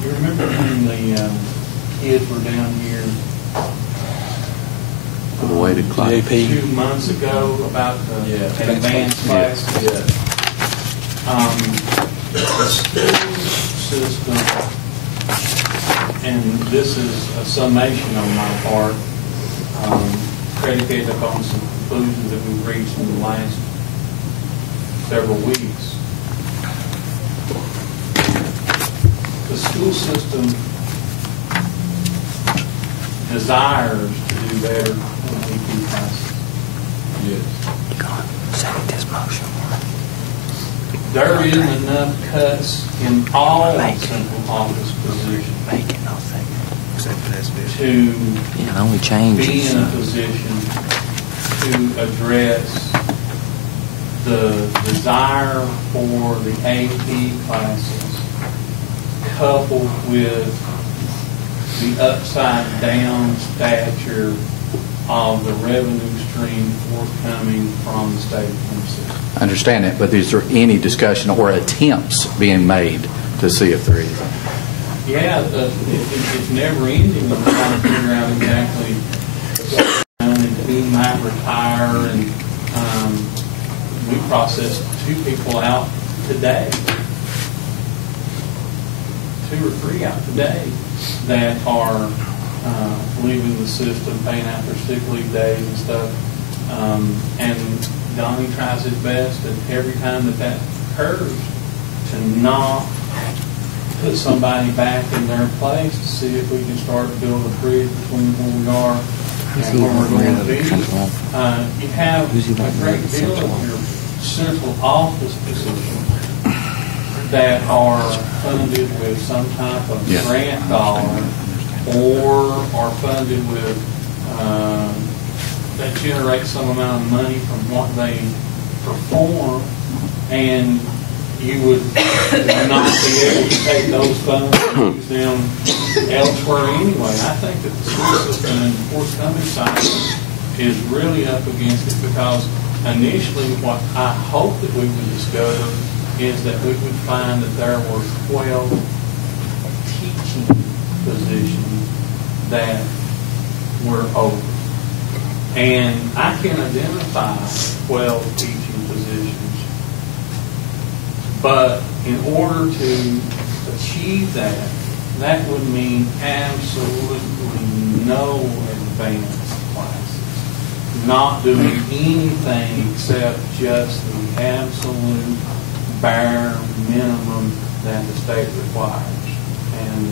you remember when the kids were down here For the weighted class. 2 months ago about the advanced classes? The school system, and this is a summation on my part, predicated upon some conclusions that we've reached in the last several weeks. The school system desires to do better in AP classes. Yes. There isn't enough cuts in all central office positions to only change be in a position to address the desire for the AP classes coupled with the upside down stature of the revenue stream forthcoming from the state of Tennessee. I understand that, but is there any discussion or attempts being made to see if there is? Yeah, it's never ending. I'm trying to figure out exactly what's going on and who might retire. And we processed 2 people out today, 2 or 3 out today that are leaving the system, paying out their sick leave days and stuff. And Donnie tries his best at every time that occurs to not put somebody back in their place to see if we can start to build a bridge between where we are and where we're going to be. You have a great deal of your central office positions that are funded with some type of grant dollar or are funded with that generate some amount of money from what they perform, and you would not be able to take those funds and use them elsewhere anyway. I think that the school system and the forthcoming side is really up against it, because initially what I hope that we would discover is that we would find that there were 12 teaching positions that were open. And I can identify 12 teaching positions. But in order to achieve that, that would mean absolutely no advanced classes. Not doing anything except just the absolute bare minimum that the state requires. And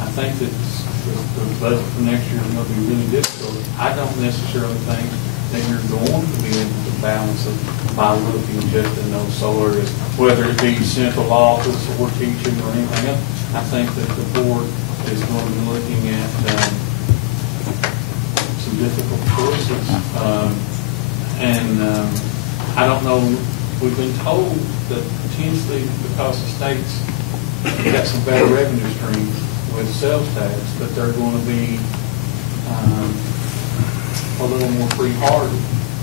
I think that the budget for next year is going to be really difficult. I don't necessarily think that you're going to be able to balance it by looking just in those sole areas, whether it be central office or teaching or anything else. I think that the board is going to be looking at some difficult choices. I don't know, we've been told that potentially because the state's got some better revenue streams with sales tax, that they're going to be a little more free-hearted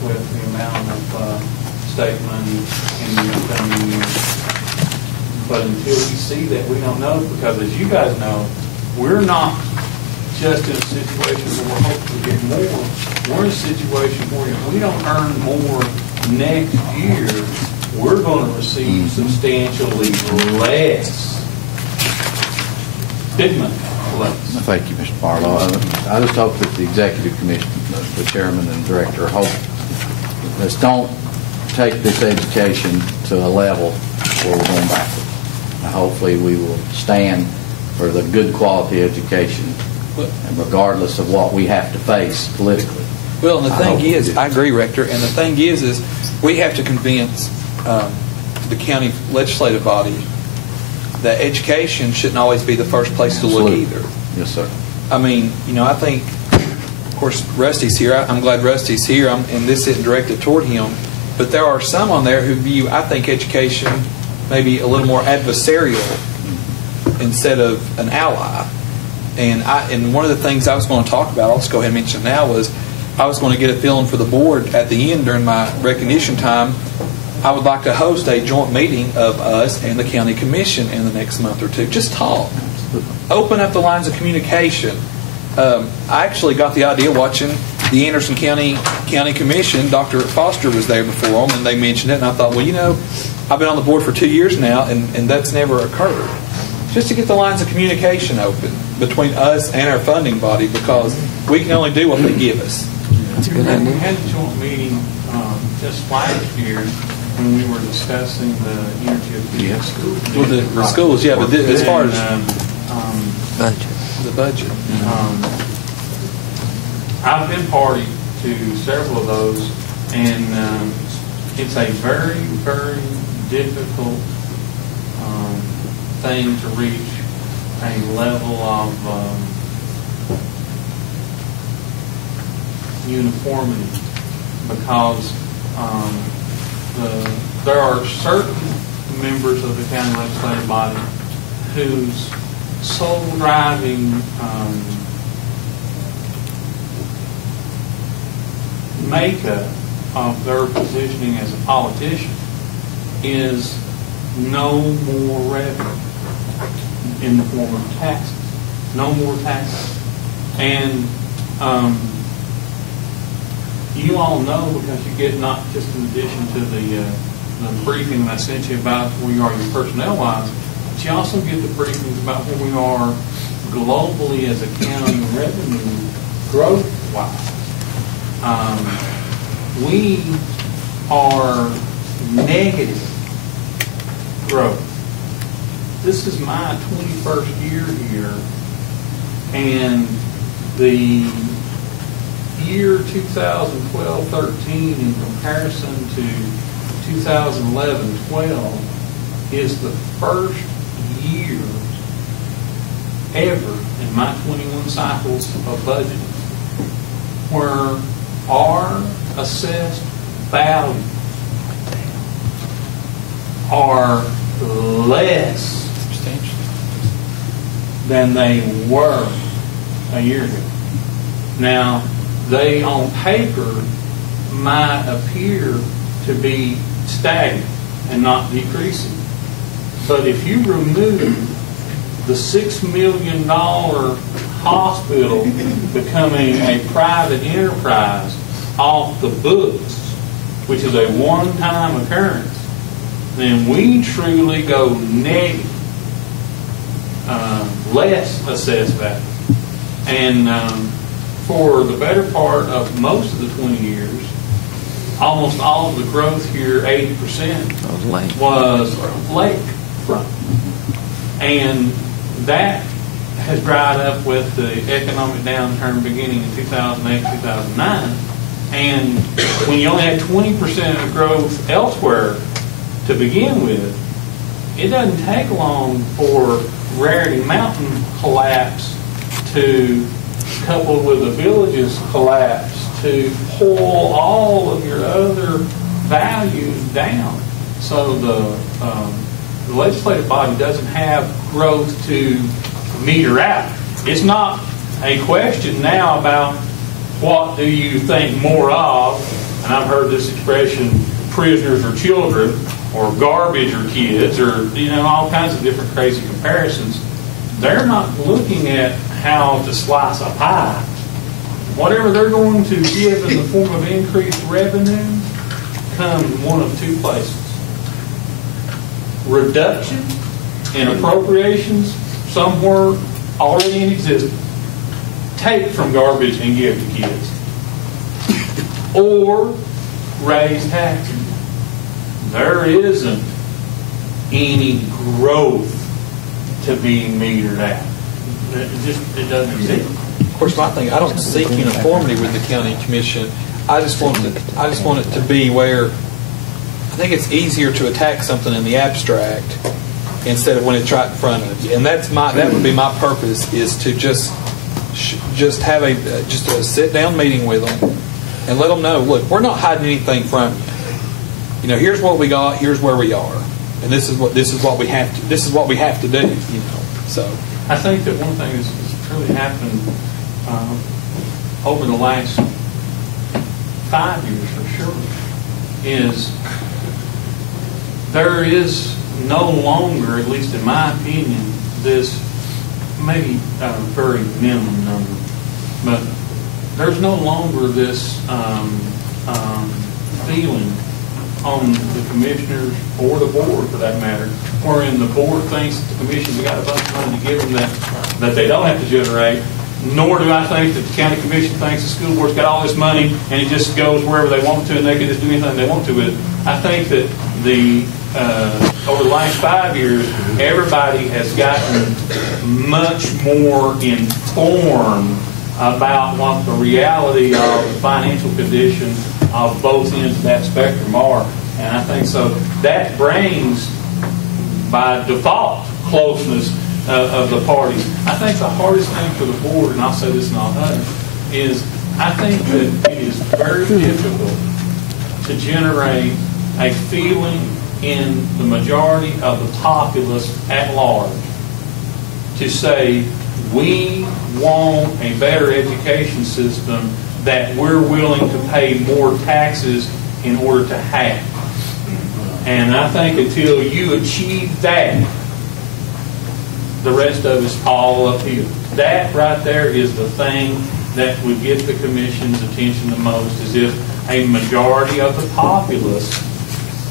with the amount of state money in the upcoming years. But until we see that, we don't know, because as you guys know, we're not just in a situation where we're hoping to get more. We're in a situation where if we don't earn more next year, we're going to receive substantially less. Big money. Thank you, Mr. Barlow. I just hope that the executive commission, the chairman and director, hope let's don't take this education to a level where we're going backward. Hopefully we will stand for the good quality education, and regardless of what we have to face politically. Well, and the thing is, I agree, Rector, and the thing is we have to convince the county legislative body that education shouldn't always be the first place to look either. Yes, sir. I mean, I think, of course, Rusty's here. I'm glad Rusty's here, and this isn't directed toward him. But there are some on there who view, I think, education maybe a little more adversarial instead of an ally. And one of the things I was going to talk about, I'll just go ahead and mention it now, was I was going to get a feeling for the board at the end during my recognition time. I would like to host a joint meeting of us and the county commission in the next month or two. Just talk. Open up the lines of communication. I actually got the idea watching the Anderson County Commission. Dr. Foster was there before them, and they mentioned it. And I thought, well, I've been on the board for 2 years now, and that's never occurred. Just to get the lines of communication open between us and our funding body, because we can only do what they give us. That's a good idea. We had a joint meeting just last year when we were discussing the energy efficient schools. Well, the schools, yeah, but as far as the budget. I've been party to several of those, and it's a very, very difficult thing to reach a level of uniformity, because there are certain members of the county legislative body whose sole driving makeup of their positioning as a politician is no more revenue in the form of taxes. No more taxes. And you all know, because you get not just in addition to the briefing that I sent you about where you are your personnel-wise, but you also get the briefings about where we are globally as a county revenue growth-wise. We are negative growth. This is my 21st year here, and the year 2012-13 in comparison to 2011-12 is the first year ever in my 21 cycles of budgeting where our assessed values are less than they were a year ago. Now, they on paper might appear to be stagnant and not decreasing. But if you remove the $6 million hospital becoming a private enterprise off the books, which is a one-time occurrence, then we truly go negative, less assessed value. And for the better part of most of the 20 years, almost all of the growth here, 80%, was lakefront. And that has dried up with the economic downturn beginning in 2008, 2009. And when you only had 20% of growth elsewhere to begin with, it doesn't take long for Rarity Mountain collapse to, coupled with the Villages collapse, to pull all of your other values down. So the legislative body doesn't have growth to meter out. It's not a question now about what do you think more of, and I've heard this expression, prisoners or children, or garbage or kids, or all kinds of different crazy comparisons. They're not looking at how to slice a pie. Whatever they're going to give in the form of increased revenue comes in one of two places. Reduction in appropriations somewhere already in existence. Take from garbage and give to kids. Or raise taxes. There isn't any growth to be metered out. It doesn't exist. Of course, my thing, I don't seek uniformity with the county commission. I just want it to be where I think it's easier to attack something in the abstract instead of when it's right in front of you. And that would be my purpose, is to just have a sit down meeting with them and let them know, look, we're not hiding anything from you. Here's what we got, here's where we are, and this is what we have to do. So I think that one thing that's really happened over the last 5 years for sure is there is no longer, at least in my opinion, this maybe a very minimum number, but there's no longer this feeling on the commissioners or the board, for that matter, wherein the board thinks that the commission's got a bunch of money to give them that they don't have to generate, nor do I think that the county commission thinks the school board's got all this money and it just goes wherever they want to and they can just do anything they want to with it. I think that over the last 5 years, everybody has gotten much more informed about what the reality of the financial condition of both ends of that spectrum are. And I think so that brings, by default, closeness of the parties. I think the hardest thing for the board, and I'll say this and I'll hush, is I think that it is very difficult to generate a feeling in the majority of the populace at large to say, we want a better education system that we're willing to pay more taxes in order to have. And I think until you achieve that, the rest of it's all uphill. That right there is the thing that would get the Commission's attention the most, is if a majority of the populace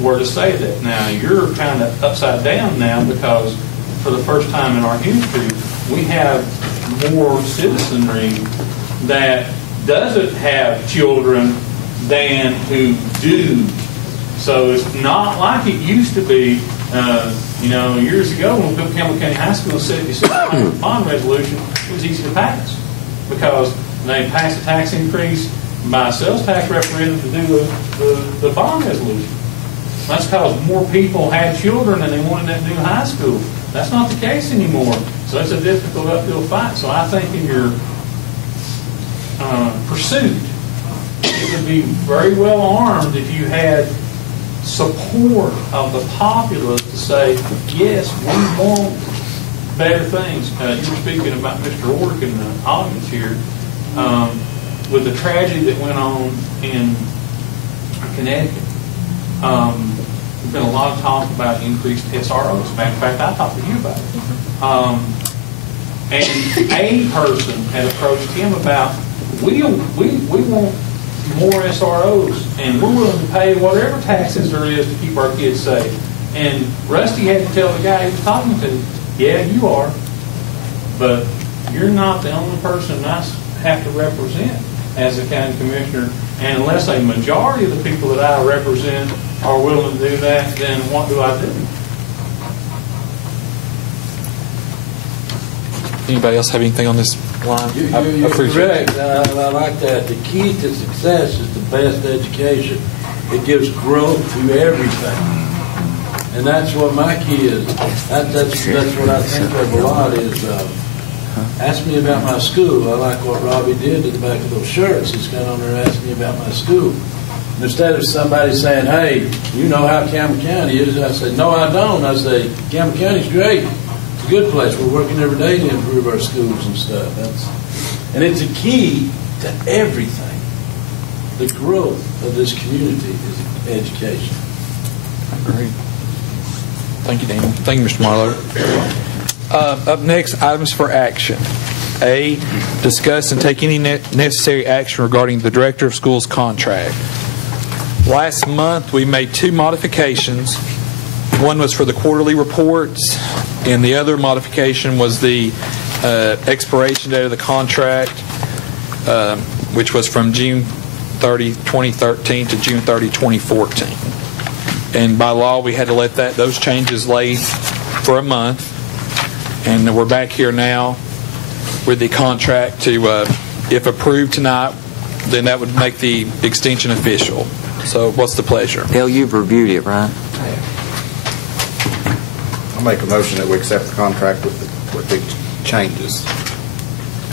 were to say that. Now, you're kind of upside down now, because for the first time in our history, we have more citizenry that doesn't have children than who do. So it's not like it used to be. Years ago when we built Campbell County High School in 76, bond resolution, it was easy to pass because they passed a tax increase by a sales tax referendum to do the bond resolution. That's because more people had children and they wanted that new high school. That's not the case anymore. So it's a difficult uphill fight. So I think in your pursuit, it would be very well armed if you had support of the populace to say, yes, we want better things. You were speaking about Mr. Ork in the audience here. With the tragedy that went on in Connecticut, there's been a lot of talk about increased SROs. In fact, I talked to you about it. And a person had approached him about, we want more SROs, and we're willing to pay whatever taxes there is to keep our kids safe. And Rusty had to tell the guy he was talking to, yeah, you are, but you're not the only person I have to represent as a county commissioner. And unless a majority of the people that I represent are willing to do that, then what do I do? Anybody else have anything on this line? You're correct. I like that. The key to success is the best education. It gives growth to everything. And that's what my key is. That's what I think of a lot is, ask me about my school. I like what Robbie did to the back of those shirts. He's got on there asking me about my school. And instead of somebody saying, hey, you know how Campbell County is, I say, no, I don't. I say, Campbell County's great. It's a good place. We're working every day to improve our schools and stuff. And it's a key to everything. The growth of this community is education. Great. Thank you, Daniel. Thank you, Mr. Marlowe. Up next, items for action. A, discuss and take any necessary action regarding the Director of Schools contract. Last month, we made 2 modifications. One was for the quarterly reports, and the other modification was the expiration date of the contract, which was from June 30, 2013 to June 30, 2014. And by law, we had to let those changes lay for a month. And we're back here now with the contract to, if approved tonight, then that would make the extension official. So what's the pleasure? Dale, you've reviewed it, right? I'll make a motion that we accept the contract with the changes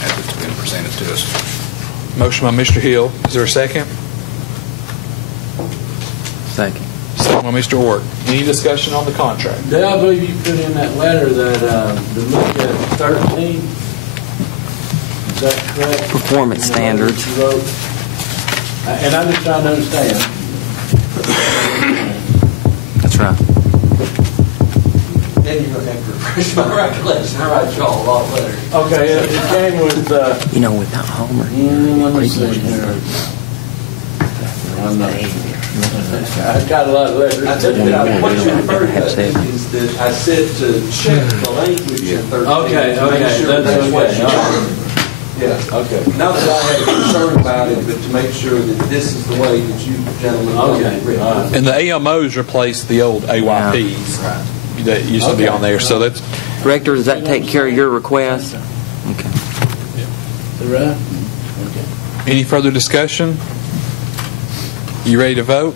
as it's been presented to us. Motion by Mr. Hill. Is there a second? Second. Second by Mr. Ork. Any discussion on the contract? Dale, I believe you put in that letter that to look at 13. Is that correct? Performance standards. You wrote? And I'm just trying to understand. That's right. Then you're going to have to refresh my recollection. I write y'all a lot of letters. Okay, it came with... without Homer. Let me see here. I'm not... I've got a lot of letters. I tell you what you referred to is that I said to check the language in 13. Okay, that's what you yeah, okay. Not that I had a concern about it, but to make sure that this is the way that you gentlemen want it written. And the AMOs replaced the old AYPs that used to be on there. So that's... Director, does that take care of your request? Okay. Right? Okay. Any further discussion? You ready to vote?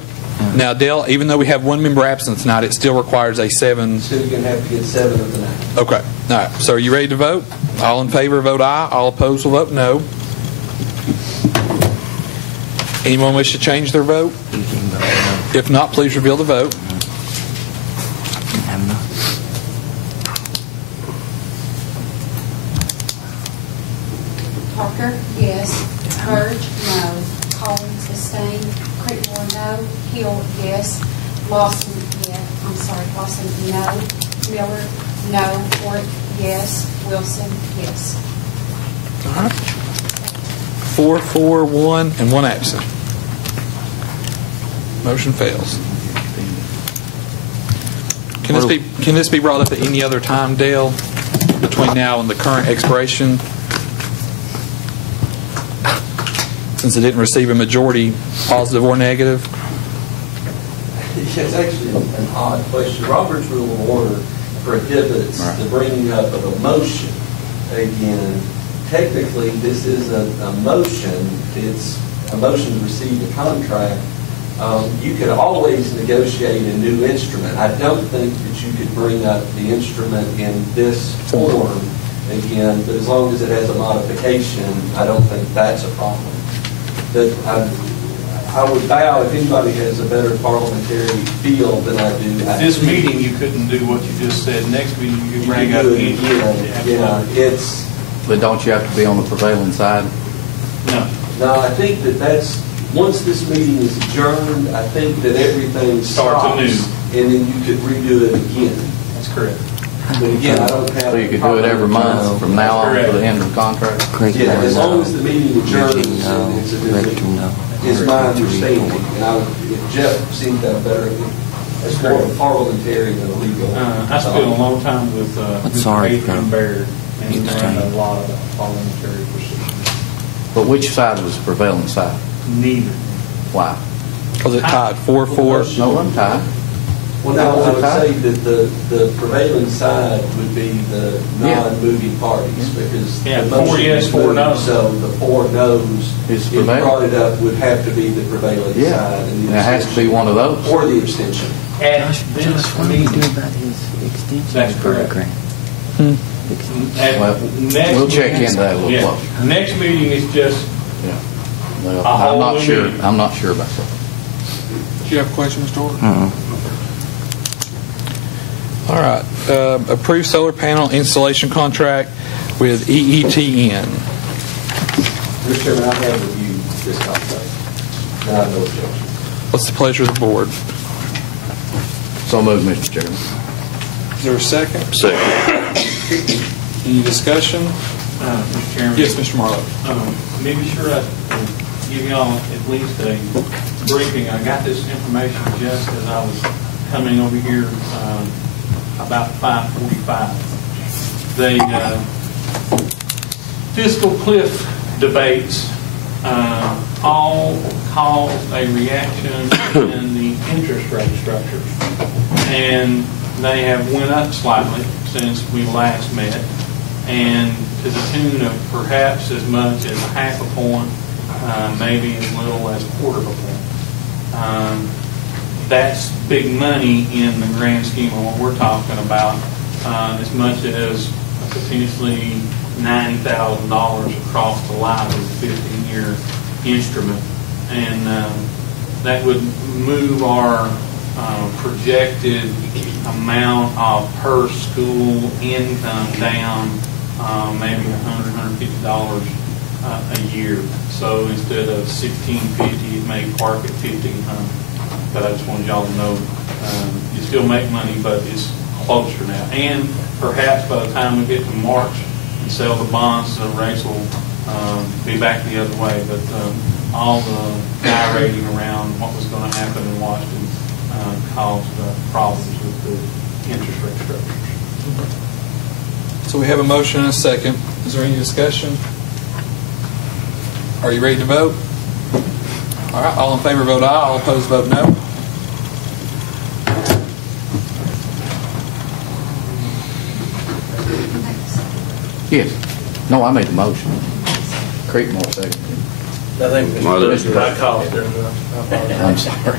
Now, Dale, even though we have 1 member absent tonight, it still requires a 7. So you're going to have to get 7 of the 9. Okay. All right. So are you ready to vote? All in favor, vote aye. All opposed will vote no. Anyone wish to change their vote? If not, please reveal the vote. Parker, yes. Burge, no. Collins, abstain. Creekmore, no. Hill, yes. Lawson, yes. I'm sorry, Lawson, no. Miller, no. Ford, yes. Wilson, yes. All right. 4, 4, 1, and 1 absent. Motion fails. Can this be brought up at any other time, Dale, between now and the current expiration? Since it didn't receive a majority, positive or negative? It's actually an odd question. Robert's Rule of Order prohibits the bringing up of a motion. Again, technically, this is a motion. It's a motion to receive a contract. You could always negotiate a new instrument. I don't think that you could bring up the instrument in this form again, but as long as it has a modification, I don't think that's a problem. But I would bow if anybody has a better parliamentary feel than I do. This meeting, you couldn't do what you just said. Next meeting, you could bring up it again. Yeah, it's. But don't you have to be on the prevailing side? No. No, I think that's once this meeting is adjourned. I think that everything starts anew, and then you could redo it again. That's correct. But again, I don't have. So you could do it every month from now on to the end of the contract? Yeah, as long as the meeting adjourns, and it's a new is my understanding. And if Jeff seems to have better, it's more of a parliamentary than a legal. I spent a long time with Adrian Baird, and he ran a lot of parliamentary procedures. But which side was the prevailing side? Neither. Why? Because it tied 4-4. No, I'm tied. Well, now I would say that the prevailing side would be the non-moving parties because the motion 4 yes, 4 no. So the 4 no's, if you brought it up, would have to be the prevailing side. And it has to be one of those. Or the abstention. At this meeting, that's correct. We'll check into that a little closer. Next meeting is just I'm not sure. I'm not sure about that. Do you have a question, Mr. Orr? All right. Approved solar panel installation contract with EETN. Mr. Chairman, I have reviewed this contract. And I have no objection. What's the pleasure of the board? So moved, Mr. Chairman. Is there a second? Second. Any discussion? Mr. Chairman? Yes, Mr. Marlowe. Maybe sure I give y'all at least a briefing. I got this information just as I was coming over here about 5:45. The fiscal cliff debates all caused a reaction in the interest rate structures, and they have went up slightly since we last met, and to the tune of perhaps as much as 0.5 point, maybe as little as 1/4 point. That's big money in the grand scheme of what we're talking about, as much as potentially $9,000 across the life of a 15-year instrument. And that would move our projected amount of per school income down maybe $100, $150 a year. So instead of $1,650, it may park at $1,500. But I just wanted y'all to know you still make money, but it's closer now. And perhaps by the time we get to March and sell the bonds, the rates will be back the other way. But all the gyrating around what was going to happen in Washington caused problems with the interest rate structures. So we have a motion and a second. Is there any discussion? Are you ready to vote? All right, all in favor vote aye, all opposed vote no. Yes. No, I made the motion. Creekmore second. I think I called it. I'm sorry.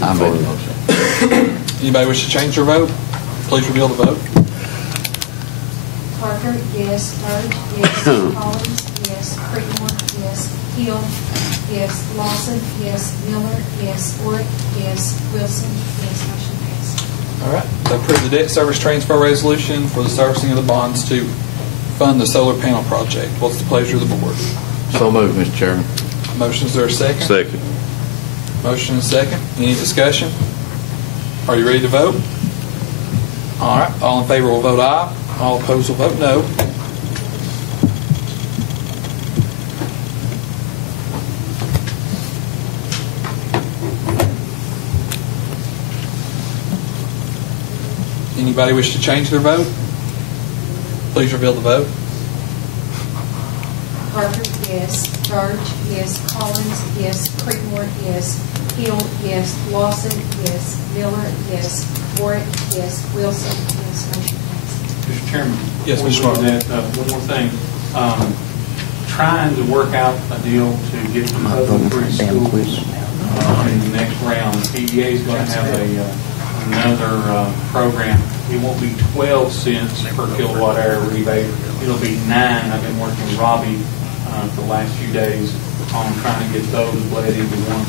I made the motion. Anybody wish to change their vote? Please reveal the vote. Parker, yes. Burge, yes. Collins, yes. Creekmore, yes. Hill, yes. Lawson, yes. Miller, yes. Orrick, yes. Wilson, yes. Motion passed. All right. Approve the debt service transfer resolution for the servicing of the bonds to fund the solar panel project. What's the pleasure of the board? So moved, Mr. Chairman. Motion, is there a second? Second. Motion and second. Any discussion? Are you ready to vote? All right. All in favor will vote aye. All opposed will vote no. Anybody wish to change their vote? Please reveal the vote. Parker, yes. Burge, yes. Collins, yes. Creekmore, yes. Hill, yes. Lawson, yes. Miller, yes. Warwick, yes. Wilson, yes. Motion passed. Mr. Chairman. Yes, Mr. before we Martin. do that, one more thing. Trying to work out a deal to get the other three schools in the next round. PEA is going to have another program. It won't be 12 cents per kilowatt hour rebate. It'll be 9. I've been working with Robbie for the last few days on trying to get those bled into one.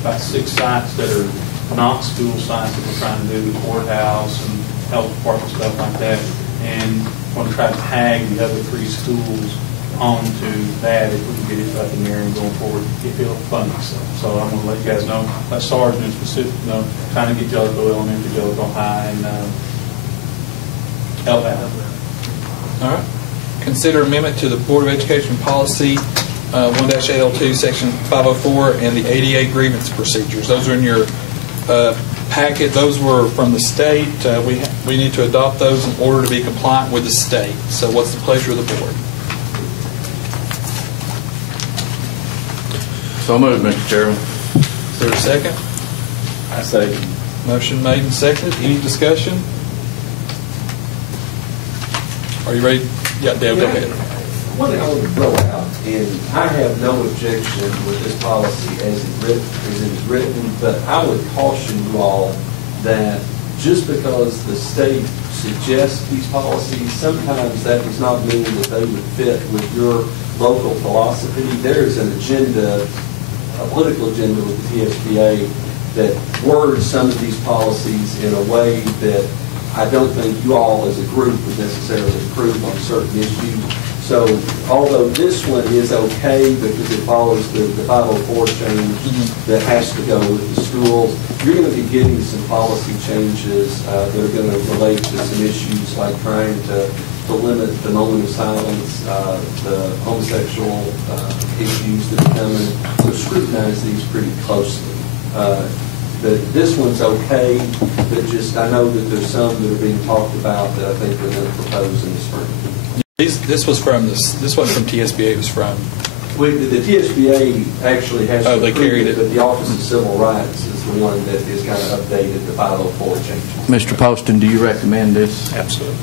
About 6 sites that are not school sites that we're trying to do, the courthouse and health department, stuff like that. And we're going to try to tag the other 3 schools onto that if we can get it up in there and going forward, if it'll fund itself. So I'm going to let you guys know, let Sergeant in specific know, trying to get Jellicoe Elementary, Jellicoe High, and help out. All right. Consider amendment to the Board of Education Policy 1-AL2, Section 504, and the ADA grievance procedures. Those are in your packet. Those were from the state. We need to adopt those in order to be compliant with the state. So what's the pleasure of the board? So moved, Mr. Chairman. Is there a second? I second. Motion made and seconded. Any discussion? Are you ready? Yeah, Dale, go ahead. One thing I want to throw out, and I have no objection with this policy as it is written, but I would caution you all that just because the state suggests these policies, sometimes that does not mean that they would fit with your local philosophy. There is an agenda, a political agenda with the TSBA that words some of these policies in a way that I don't think you all as a group would necessarily approve on certain issues. So although this one is okay because it follows the 504 change that has to go with the schools, you're going to be getting some policy changes that are going to relate to some issues like trying to limit the moment of silence, the homosexual issues that are coming. So scrutinize these pretty closely. This one's okay, but just I know that there's some that are being talked about that I think we're going to propose in the spring. This was from this wasn't from TSBA. It was from. The TSBA actually has. Oh, they carried it. But the Office of Civil Rights is the one that is kind of updated the 504 changes. Mr. Poston, do you recommend this? Absolutely.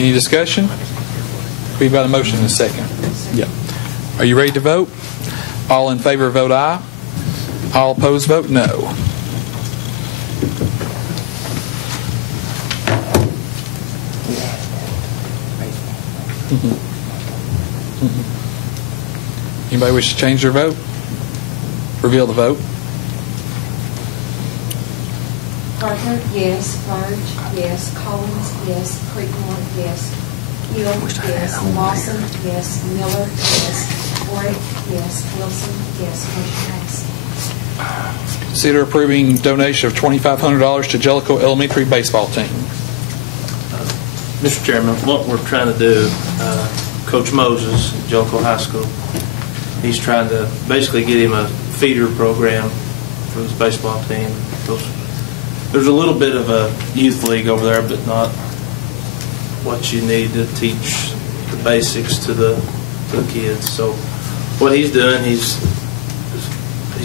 Any discussion? We've got a motion and a second. Yeah. Are you ready to vote? All in favor vote aye. All opposed vote no. Anybody wish to change their vote? Reveal the vote. Parker, yes. Burge, yes. Collins, yes. Creekmore, yes. Hill, yes. Lawson, yes. Miller, yes. Warwick, yes. Wilson, yes. Motion passed. Consider approving donation of $2,500 to Jellicoe Elementary baseball team. Mr. Chairman, what we're trying to do, Coach Moses at Jellicoe High School, he's trying to basically get him a feeder program for his baseball team. There's a little bit of a youth league over there, but not what you need to teach the basics to the kids. So what he's doing, he's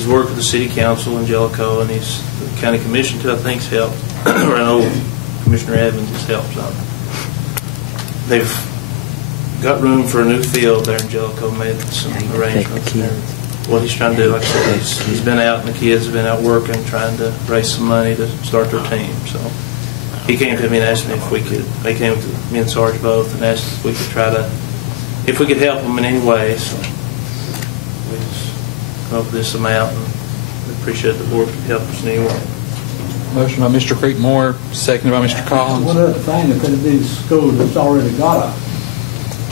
worked with the city council in Jellicoe, and he's the county commission too, I think, has helped. Or I know Commissioner Evans has helped some. They've got room for a new field there in Jellicoe, made some arrangements there. What he's trying to do, like I said, he's been out, and the kids have been out working, trying to raise some money to start their team. So he came to me and asked me if we could, they came to me and Sarge both and asked if we could try to if we could help them in any way, so we just come up with this amount, and we appreciate the board could help us in any way. Motion by Mr. Creekmore, seconded by Mr. Collins. One other thing, if it'd be the school that's already got a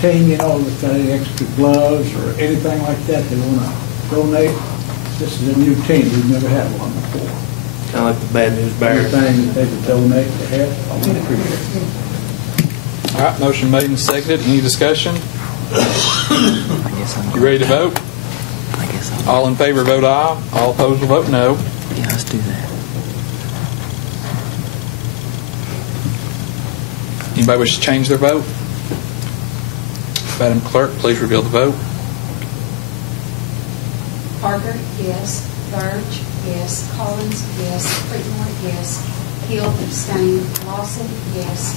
team, you know, that's got any extra gloves or anything like that they want to donate, this is a new team. We've never had one before. Kind of like the Bad News Bears. Anything that they could donate to help, I would appreciate it. All right, motion made and seconded. Any discussion? You ready to vote? All in favor vote aye. All opposed will vote no. Yeah, let's do that. Anybody wish to change their vote? Madam Clerk, please reveal the vote. Parker, yes. Burge, yes. Collins, yes. Creekmore, yes. Hill, abstain. Lawson, yes.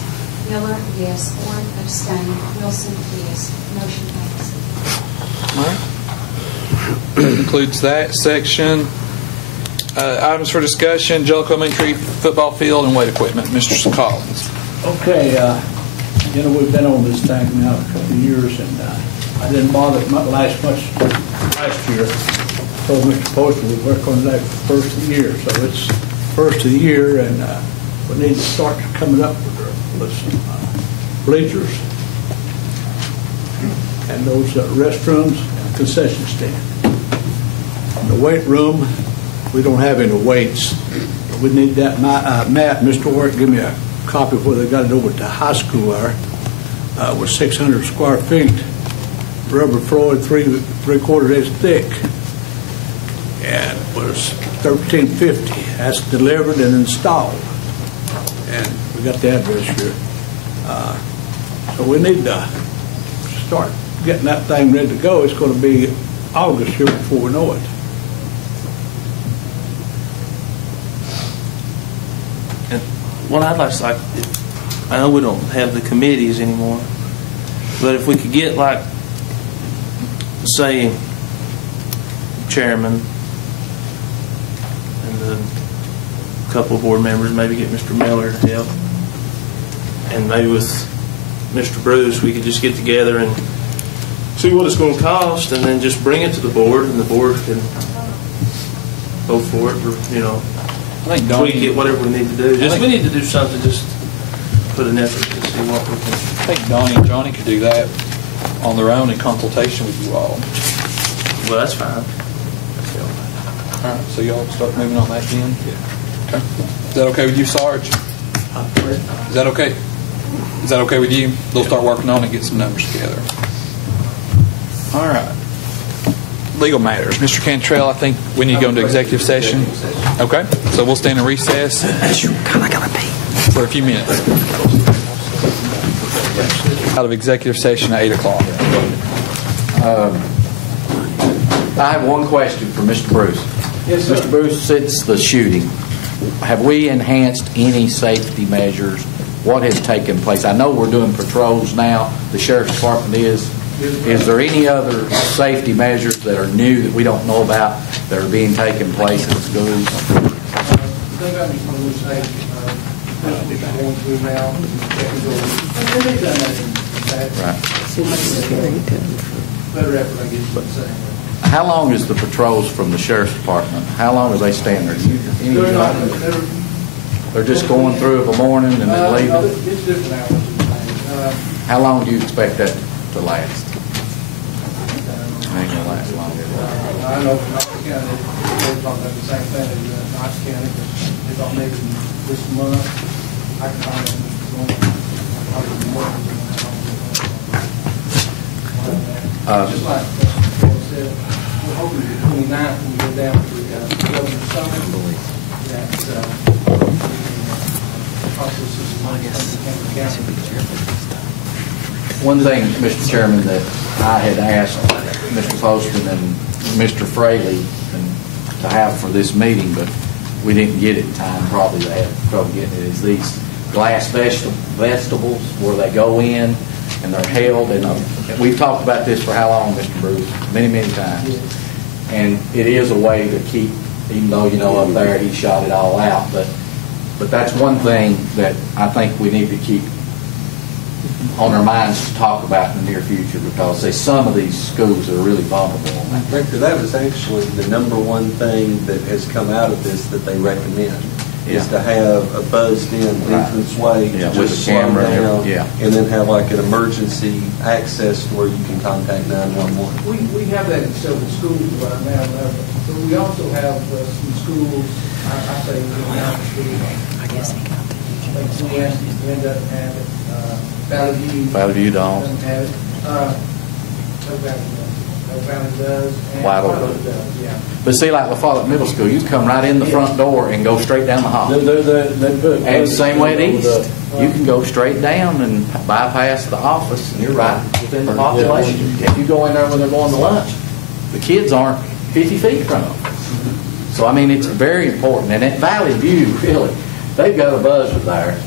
Miller, yes. Warren, abstain. Wilson, yes. Motion passes. All right. That concludes that section. Items for discussion: Jellicoe Elementary football field and weight equipment. Mr. Collins. Okay, you know, we've been on this thing now a couple of years, and I didn't bother last year. Told Mr. Poster we'd work on that for the first of the year. So it's first of the year, and we need to start coming up with some bleachers and those restrooms and concession stand. In the weight room, we don't have any weights. We need that. Matt, Mr. Warwick, give me a copy of where they got it over at the high school there. Was 600 square feet, rubber floored, 3/4 inch thick, and was $1,350. That's delivered and installed, and we got the address here. So we need to start getting that thing ready to go. It's going to be August here before we know it. What I'd like, I know we don't have the committees anymore, but if we could get, like, say, chairman and a couple of board members, maybe get Mr. Miller to help, and maybe with Mr. Bruce, we could just get together and see what it's going to cost, and then just bring it to the board, and the board can vote for it, or, you know. I think we can get whatever we need to do. We need to do something, just put an effort to see what we can. I think Donnie and Johnny could do that on their own in consultation with you all. Well, that's fine. All right, so y'all start moving on that then? Yeah. Okay. Is that okay with you, Sarge? Is that okay? Is that okay with you? They'll start working on it and get some numbers together. All right. Legal matters. Mr. Cantrell, I think we need to go into executive session. Okay, so we'll stand in recess for a few minutes. Out of executive session at 8 o'clock. I have one question for Mr. Bruce. Yes, sir. Mr. Bruce, since the shooting, have we enhanced any safety measures? What has taken place? I know we're doing patrols now. The Sheriff's Department is. Is there any other safety measures that are new that we don't know about that are being taken place in schools? How long is the patrols from the Sheriff's Department? How long do they stand there? They're just going through of a morning and then leaving? It's different hours. How long do you expect that to last? Ain't gonna last long. I know from Knox County, they're talking about the same thing as Knox County, but they thought maybe this month, I can find out what's going on. Just like Campbell said, we're hoping the 29th when we go down to Governor's Summit, that process is money from the Campbell County. One thing, Mr. Chairman, that I had asked Mr. Poston and Mr. Fraley to have for this meeting, but we didn't get it in time, probably they had trouble getting it, is these glass vegetables where they go in and they're held. And we've talked about this for how long, Mr. Bruce? Many, many times. And it is a way to keep, even though, you know, up there he shot it all out, but that's one thing that I think we need to keep on our minds to talk about in the near future, because say some of these schools are really vulnerable on that. Director, that was actually the number one thing that has come out of this that they recommend, is to have a buzzed-in entranceway to with just a camera slow down, and and then have like an emergency access to where you can contact 911. We have that in several schools right now, but we also have some schools, I say, down the street. I guess they got Glen doesn't have it. Valley View don't. Doesn't have it. No Valley does. And White Oak Oak does, yeah. But see, like LaFollette Middle School, you come right in the front door and go straight down the hall. And same way at East. You can go straight down and bypass the office, and you're right within the population. If you go in there when they're going to lunch, the kids aren't 50 feet from them. So, I mean, it's very important. And at Valley View, really, they've got a buzzer there,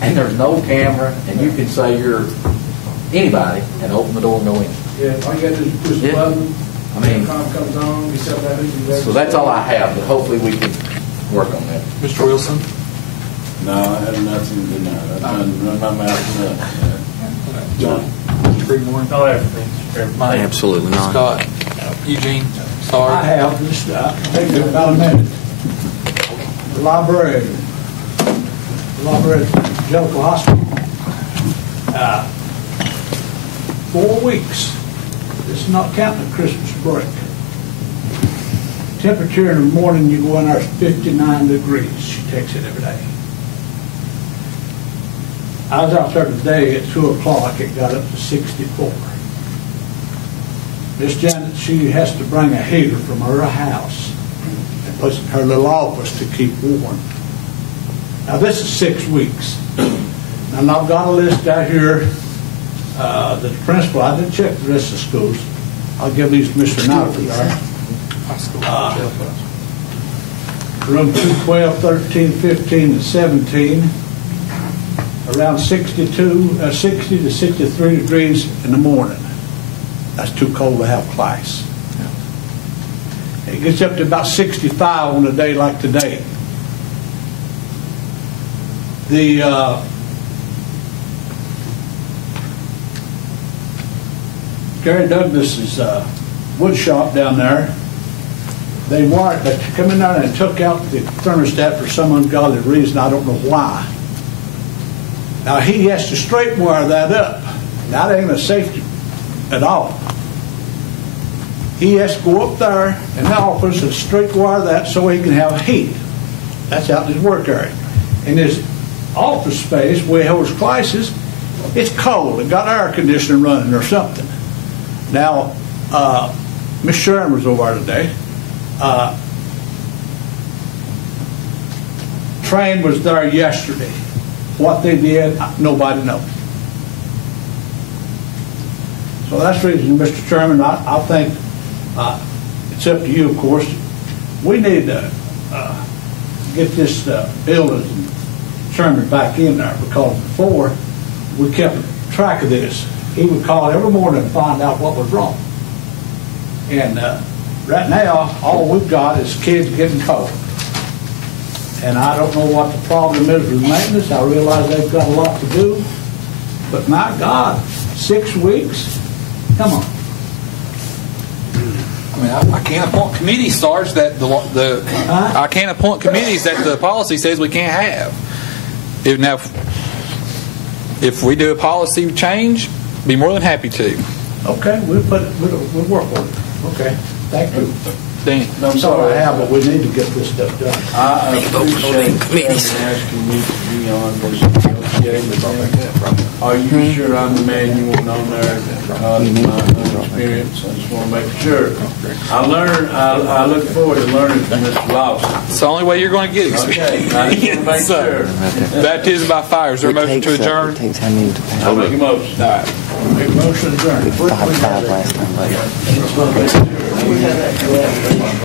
and there's no camera, and you can say you're anybody and open the door and go in. Yeah, all you got to do is push the button. I mean, comes on, you set that in. So that's all I have, but hopefully we can work on that. Mr. Wilson? No, I have nothing to deny. I've done run my mouth enough. John? Mr. Greenmore? No, everything. Mike? Absolutely not. Scott? Eugene? Sorry. I have just, take about a minute. The library at Jellicoe Hospital. 4 weeks. This is not counting the Christmas break. Temperature in the morning, you go in there, it's 59 degrees. She takes it every day. I was out there today at 2 o'clock. It got up to 64. Miss Janet, she has to bring a heater from her house and put in her little office to keep warm. Now, this is 6 weeks. And I've got a list out here. The principal, I didn't check the rest of the schools. I'll give these to Mr. Nautica there. Room 212, 13, 15, and 17. Around 60 to 63 degrees in the morning. That's too cold to have class. It gets up to about 65 on a day like today. The Gary Douglas's wood shop down there, they come in there and took out the thermostat for some ungodly reason. I don't know why. Now he has to straight wire that up. Now that ain't a safety at all. He has to go up there in the office and straight wire that so he can have heat. That's out in his work area. In his office space where he holds classes, it's cold. It got air conditioning running or something. Now, Miss Sharon was over there today. Train was there yesterday. What they did, nobody knows. So that's the reason, Mr. Chairman, I think it's up to you, of course. We need to get this building chairman back in there, because before we kept track of this. He would call every morning and find out what was wrong. And right now, all we've got is kids getting cold. And I don't know what the problem is with maintenance. I realize they've got a lot to do. But my God, 6 weeks? Come on. I mean, I can't appoint committees, Sarge, that I can't appoint committees that the policy says we can't have. If we do a policy change, be more than happy to. Okay, we'll work on it. Okay, thank you. Dan. That's all I have, but we need to get this stuff done. I appreciate asking me to be on this negotiating. Are you sure I'm the man you want on there? Because of my experience, I just want to make sure. I look forward to learning from Mr. Lawson. It's the only way you're going to get experience. Okay, I just want to make sure. Baptism by fire. Is there a motion to adjourn? I'll make a motion. All right. Make a motion to adjourn. 5 last time.